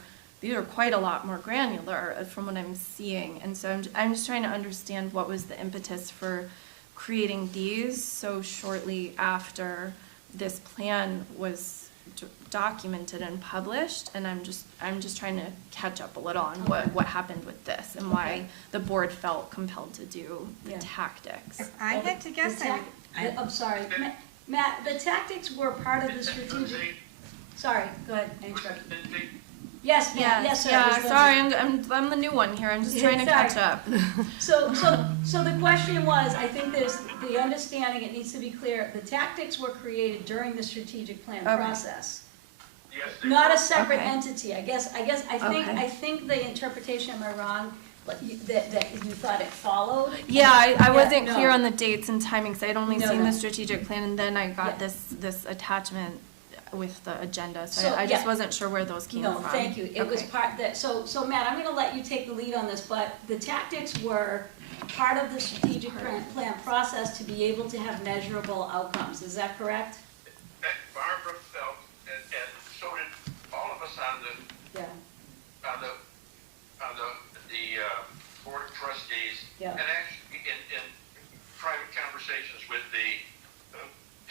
quite a lot more granular from what I'm seeing. And so I'm just trying to understand what was the impetus for creating these so shortly after this plan was documented and published. And I'm just trying to catch up a little on what happened with this and why the board felt compelled to do the tactics. If I had to guess, I'm sorry, Matt, the tactics were part of the strategic, sorry, go ahead, I interrupted. Yes, Matt, yes, sir. Yeah, it was sorry, Lindsay. I'm the new one here, I'm just trying to catch up. So the question was, I think there's the understanding, it needs to be clear, the tactics were created during the strategic plan Okay. process. Yes, Not a separate Okay. entity, I think the interpretation, am I wrong, that you thought it followed? Yeah, I wasn't no. clear on the dates and timings, I'd only No, seen no. the strategic plan, and then I got Yeah. this attachment with the agenda, so So, I just yeah. wasn't sure where those came No, from. thank you, it was Okay. part that, so Matt, I'm gonna let you take the lead on this, but the tactics were part of the strategic plan process to be able to have measurable outcomes, is that correct? that Barbara felt, and so did all of us on the Yeah, board of trustees, Yeah. and actually in private conversations with the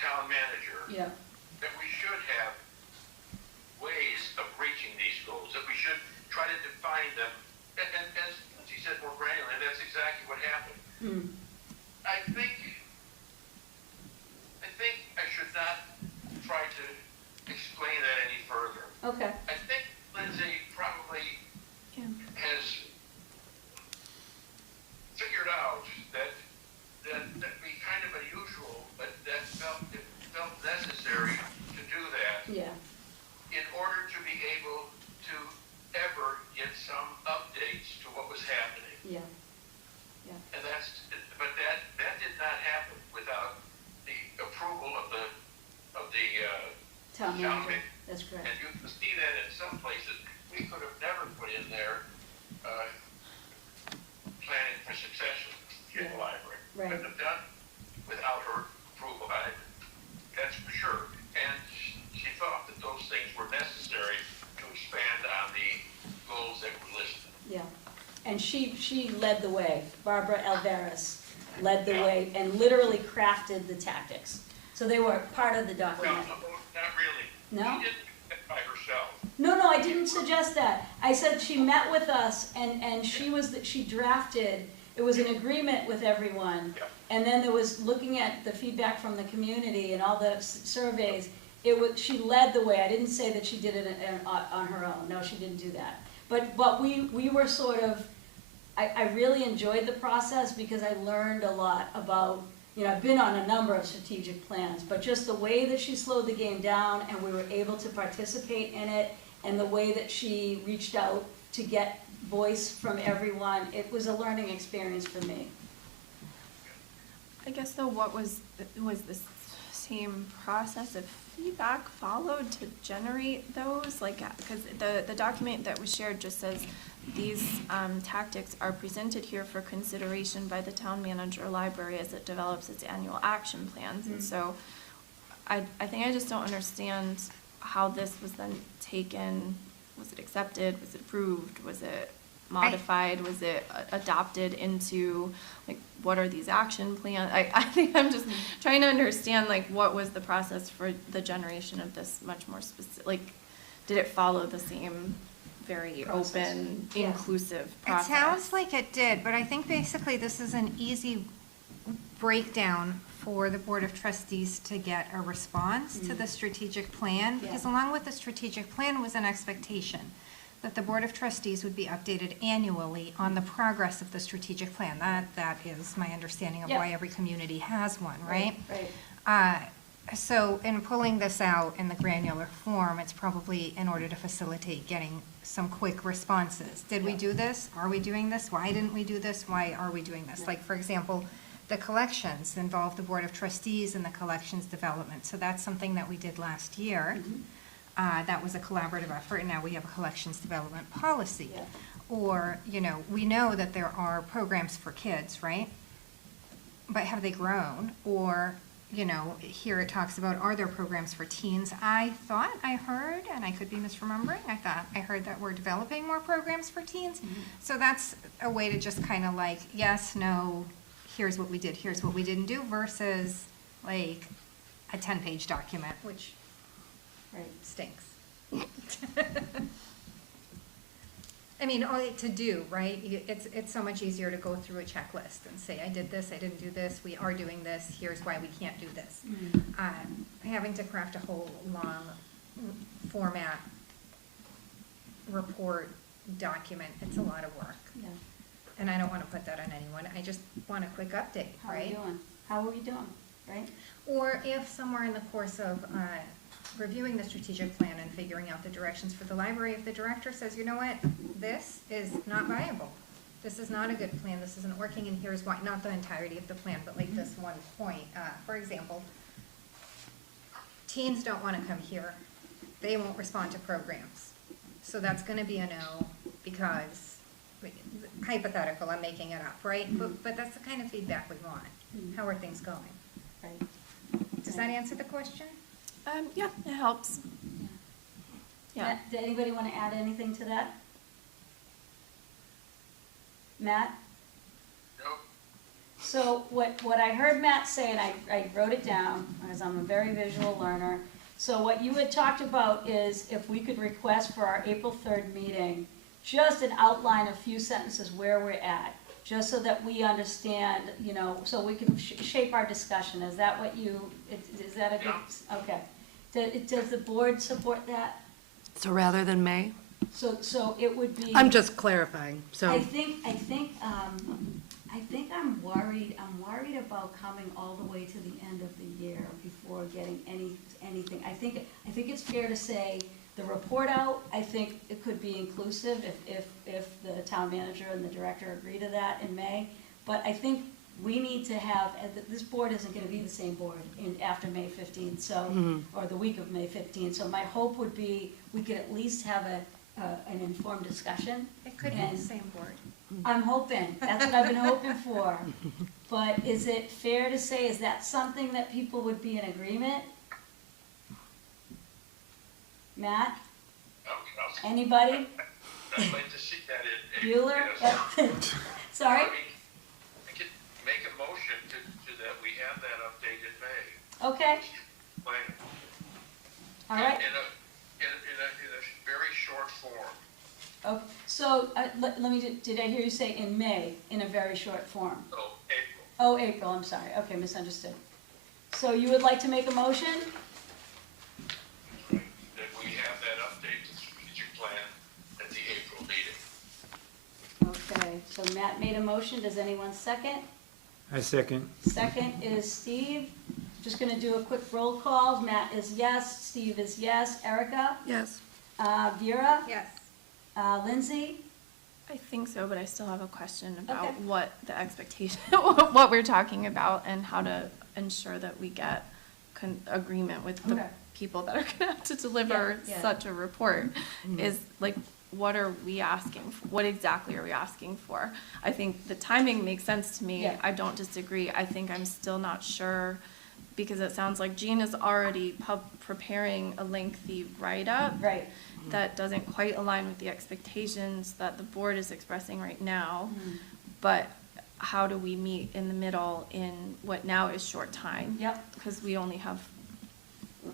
town manager, yeah, that we should have ways of reaching these goals, that we should try to define them, and as she said, more granular, and that's exactly what happened. I think I should not try to explain that any further. okay, I think Lindsay probably Yeah. has figured out that be kind of unusual, but that it felt necessary to do that yeah, in order to be able to ever get some updates to what was happening. yeah, led the way. Barbara Alvarez led the way and literally crafted the tactics. So they were part of the Well, document. not really. No? She did it by herself. No, I didn't suggest that. I said she met with us and she drafted, it was an agreement with everyone. Yeah. And then there was looking at the feedback from the community and all the surveys. She led the way. I didn't say that she did it on her own. No, she didn't do that. But we were sort of, I really enjoyed the process because I learned a lot about, I've been on a number of strategic plans, but just the way that she slowed the game down and we were able to participate in it, and the way that she reached out to get voice from everyone, it was a learning experience for me. I guess though, was the same process of feedback followed to generate those? Like, because the document that was shared just says these tactics are presented here for consideration by the town manager or library as it develops its annual action plans. And so I think I just don't understand how this was then taken. Was it accepted? Was it approved? Was it modified? Was it adopted into, like, what are these action plans? I think I'm just trying to understand, like, what was the process for the generation of this much more specific, like, did it follow the same very Process. open, Yeah. inclusive process? It sounds like it did, but I think basically this is an easy breakdown for the Board of Trustees to get a response to the strategic plan, because Yeah. along with the strategic plan was an expectation that the Board of Trustees would be updated annually on the progress of the strategic plan. That is my understanding of Yeah. why every community has one, right? Right. So in pulling this out in the granular form, it's probably in order to facilitate getting some quick responses. Did we Yeah. do this? Are we doing this? Why didn't we do this? Why are we doing this? Yeah. Like, for example, the collections involve the Board of Trustees in the collections development. So that's something that we did last year. That was a collaborative effort, and now we have a collections development policy. Yeah. Or, we know that there are programs for kids, right? But have they grown? Or, here it talks about, are there programs for teens? I thought I heard, and I could be misremembering, I heard that we're developing more programs for teens. So that's a way to just kind of like, yes, no, here's what we did, here's what we didn't do, versus like a 10-page document, which Right. stinks. I mean, only to do, right? It's so much easier to go through a checklist and say, I did this, I didn't do this, we are doing this, here's why we can't do this. Having to craft a whole long format report document, it's a lot of work. Yeah. And I don't want to put that on anyone, I just want a quick update, How are we right? doing? How are we doing? Right? Or if somewhere in the course of reviewing the strategic plan and figuring out the directions for the library, if the director says, you know what, this is not viable, this is not a good plan, this isn't working, and here's why, not the entirety of the plan, but like this one point. For example, teens don't want to come here, they won't respond to programs. So that's going to be a no, because, hypothetical, I'm making it up, right? But that's the kind of feedback we want. How are things going? Right. Does that answer the question? Yeah, it helps. Yeah. Matt, did anybody want to add anything to that? Matt? Nope. So what I heard Matt say, and I wrote it down, because I'm a very visual learner. So what you had talked about is if we could request for our April 3rd meeting, just an outline, a few sentences where we're at, just so that we understand, so we can shape our discussion. Is that what is that a good, okay. Does the board support that? So rather than May? So it would be. I'm just clarifying, so. I think I'm worried about coming all the way to the end of the year before getting anything. I think it's fair to say the report out, I think it could be inclusive if the town manager and the director agree to that in May. But I think we need to have, this board isn't gonna be the same board after May 15th, so, or the week of May 15th. So my hope would be we could at least have an informed discussion. It could be the same board. I'm hoping, that's what I've been hoping for. But is it fair to say, is that something that people would be in agreement? Matt? Okay. Anybody? I'd like to see that in. Bueller? Yes. Sorry? I mean, I could make a motion to that we have that update in May. Okay, Plan. all right. In a very short form. Okay, so, let me, did I hear you say in May, in a very short form? So April. Oh, April, I'm sorry, okay, misunderstood. So you would like to make a motion? Right, that we have that update to the strategic plan at the April meeting. Okay, so Matt made a motion, does anyone second? I second. Second is Steve. Just gonna do a quick roll call. Matt is yes, Steve is yes, Erica, Yes. Vera, Yes. Lindsay? I think so, but I still have a question about Okay. what the expectation, what we're talking about, and how to ensure that we get agreement with the Okay. people that are gonna have to deliver Yeah, yeah. such a report. Is like, what are we asking? What exactly are we asking for? I think the timing makes sense to me. Yeah. I don't disagree. I think I'm still not sure, because it sounds like Jean is already preparing a lengthy write-up Right. that doesn't quite align with the expectations that the board is expressing right now. Mhm. But how do we meet in the middle in what now is short time? Yep. Because we have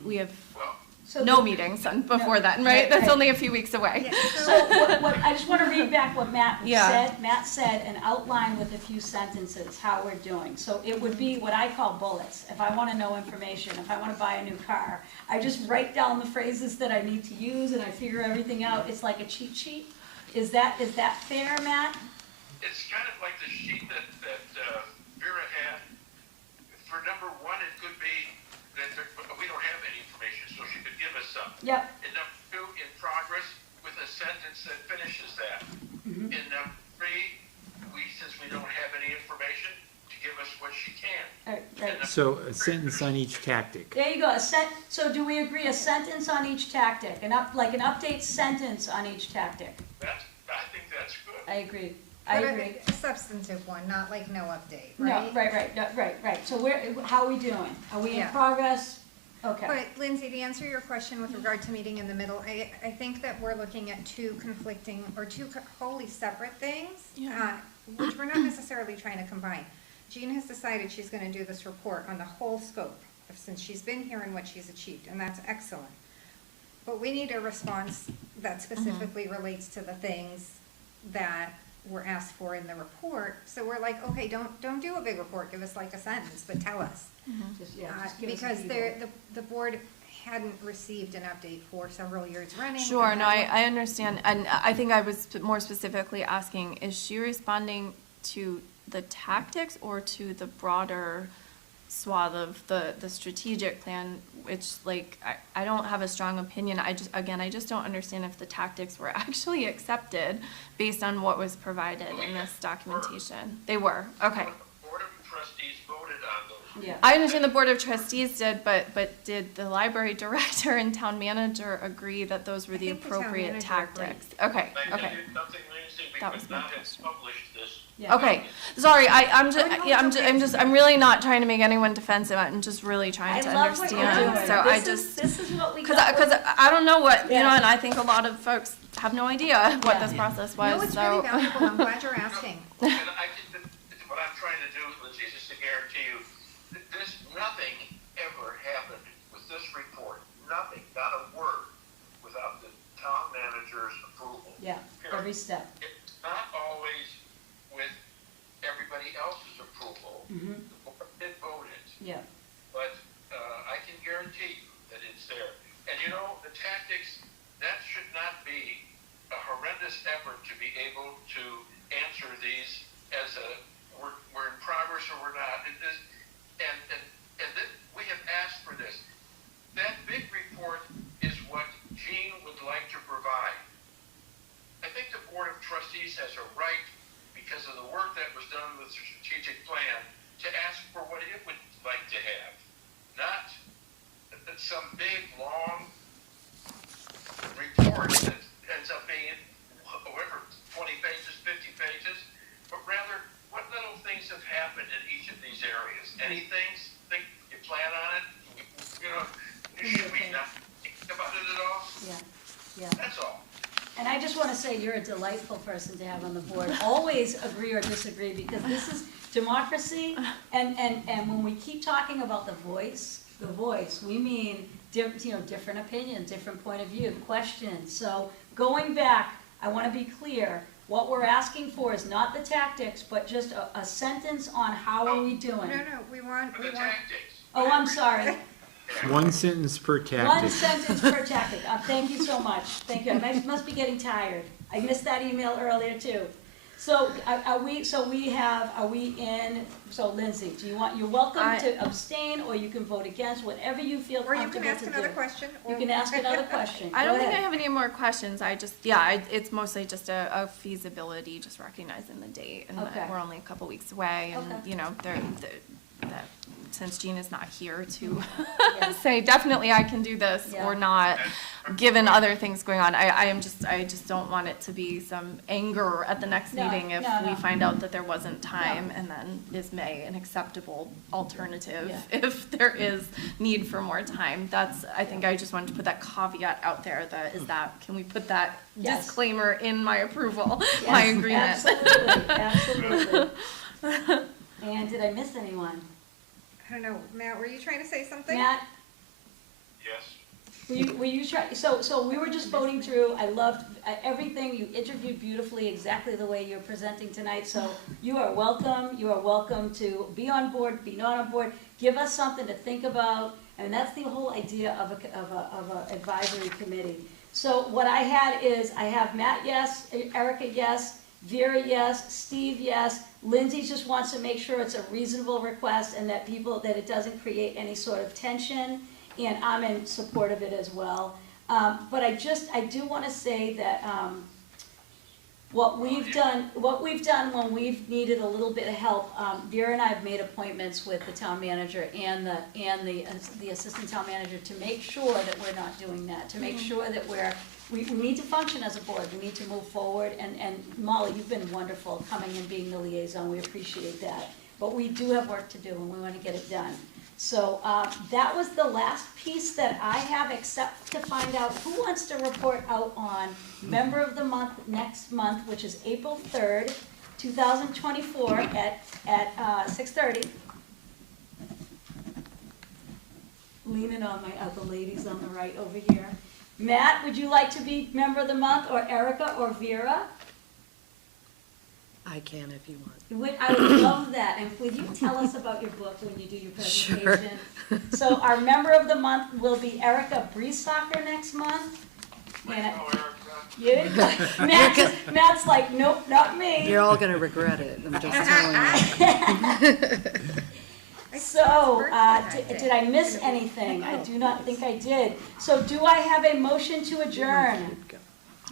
Well, So no the- meetings before No, then, right, right? That's right. only a few weeks away. So what, I just wanna read back what Matt Yeah. said. Matt said, and outline with a few sentences how we're doing. So it would be what I call bullets. If I wanna know information, if I wanna buy a new car, I just write down the phrases that I need to use and I figure everything out. It's like a cheat sheet. Is that fair, Matt? it's kind of like the sheet that Vera had. For number one, it could be that we don't have any information, so she could give us some. Yep. In number two, in progress, with a sentence that finishes that. Mhm. In number three, since we don't have any information, to give us what she can. Right. So a sentence on each tactic. There you go. So do we agree a sentence on each tactic? Like an update sentence on each tactic? I think that's good. I agree. I But agree. a substantive one, not like no update, No, right? right. So how are we doing? Are we in Yeah. progress? Okay. But Lindsay, to answer your question with regard to meeting in the middle, I think that we're looking at two conflicting, or two wholly separate things, Yeah. which we're not necessarily trying to combine. Jean has decided she's gonna do this report on the whole scope of since she's been here and what she's achieved, and that's excellent. But we need a response that specifically relates to the things that were asked for in the report. So we're like, okay, don't do a big report, give us like a sentence, but tell us. Just give us a Because feedback. the board hadn't received an update for several years running. Sure, and no, that I understand, and I think I was more specifically asking, is she responding to the tactics or to the broader swath of the strategic plan, which, like, I don't have a strong opinion. I just don't understand if the tactics were actually accepted based on what was provided in this documentation. They were, okay. The Board of Trustees voted on those. Yeah. I understand the Board of Trustees did, but did the library director and town manager agree that those were I the think the town appropriate manager tactics? Okay, I okay. did something, Lindsay, we That could was my not have question. published this. Yeah. Okay, sorry, I'm just, Oh, no, yeah, it's okay. I'm really not trying to make anyone defensive, I'm just really trying I to love what you're doing. understand, so I This just, is what we cause got. I don't know what, you know, Yeah. and I think a lot of folks have no idea what Yeah. this process No, was, it's really so. valuable, I'm glad you're asking. And I think that what I'm trying to do, Lindsay, is just to guarantee you, that nothing ever happened with this report, nothing, not a word, without the town manager's approval. Yeah, every step. It's not always with everybody else's approval. Mhm. The board did vote it, Yeah. but I can guarantee you that it's there. And you know, the tactics, that should not be a horrendous effort to be able to answer these as we're in progress or we're not. It is, and then we have asked for this. That big report is what Jean would like to provide. I think the Board of Trustees has a right, because of the work that was done with the strategic plan, to ask for what it would like to have. Not some big, long report that ends up being, whatever, 20 pages, 50 pages, but rather, what little things have happened in each of these areas? Any things, think you plan on it? You know, should we not think about it at all? Yeah. That's all. And I just want to say say you're a delightful person to have on the board. Always agree or disagree, because this is democracy, and when we keep talking about the voice, we mean, different opinions, different point of view, questions. So going back, I want to be clear, what we're asking for is not the tactics, but just a sentence on how are we doing. No, we want, The tactics. Oh, I'm sorry. One sentence per One tactic. sentence per tactic. Thank you so much. Thank you. I must be getting tired. I missed that email earlier too. So are we in, so Lindsay, you're welcome to abstain, or you can vote against, whatever you feel or you comfortable can to ask do. another question. You can ask another question. I don't Go think I ahead. have any more questions. It's mostly just a feasibility, just recognizing the date and Okay. that we're only a couple weeks away, and Okay. that since Jean is not here to Yeah. say definitely I can do this Yeah. or not, given other things going on, I just don't want it to be some anger at the next No, meeting if no, we no. find out that there wasn't time, and then is May an acceptable alternative Yeah. if there is need for more time. I think I just wanted to put that caveat out there, can we put that Yes. disclaimer in my approval, Yes, my agreement? Absolutely. And did I miss anyone? I don't know, Matt, were you trying to say something? Matt, Yes. were you trying, so we were just voting through, I loved everything, you interviewed beautifully, exactly the way you're presenting tonight, so you are welcome to be on board, be not on board, give us something to think about, and that's the whole idea of a advisory committee. So what I have Matt, yes, Erica, yes, Vera, yes, Steve, yes, Lindsay just wants to make sure it's a reasonable request and that it doesn't create any sort of tension, and I'm in support of it as well. But I do want to say that what we've done when we've needed a little bit of help, Vera and I have made appointments with the town manager and the assistant town manager to make sure that we're not doing that, to make sure that we need to function as a board, we need to move forward, and Molly, you've been wonderful coming and being the liaison, we appreciate that. But we do have work to do, and we want to get it done. So that was the last piece that I have, except to find out who wants to report out on Member of the Month next month, which is April 3rd, 2024 at 6:30. Leaning on the ladies on the right over here. Matt, would you like to be Member of the Month, or Erica, or Vera? I can if you want. I would love that, and would you tell us about your book when you do your presentation? Sure. So our Member of the Month will be Erica Breesacker next month. And Matt's like, nope, not me. You're all gonna regret it, I'm just telling you. So, did I miss anything? I do not think I did. So do I have a motion to adjourn?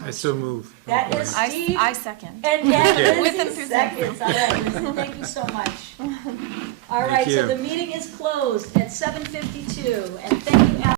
I so move. That is Steve. I second. And then With Lindsay enthusiasm. seconds. All right, Lindsay, thank you so much. All right, so you. the meeting is closed at 7:52, and thank you,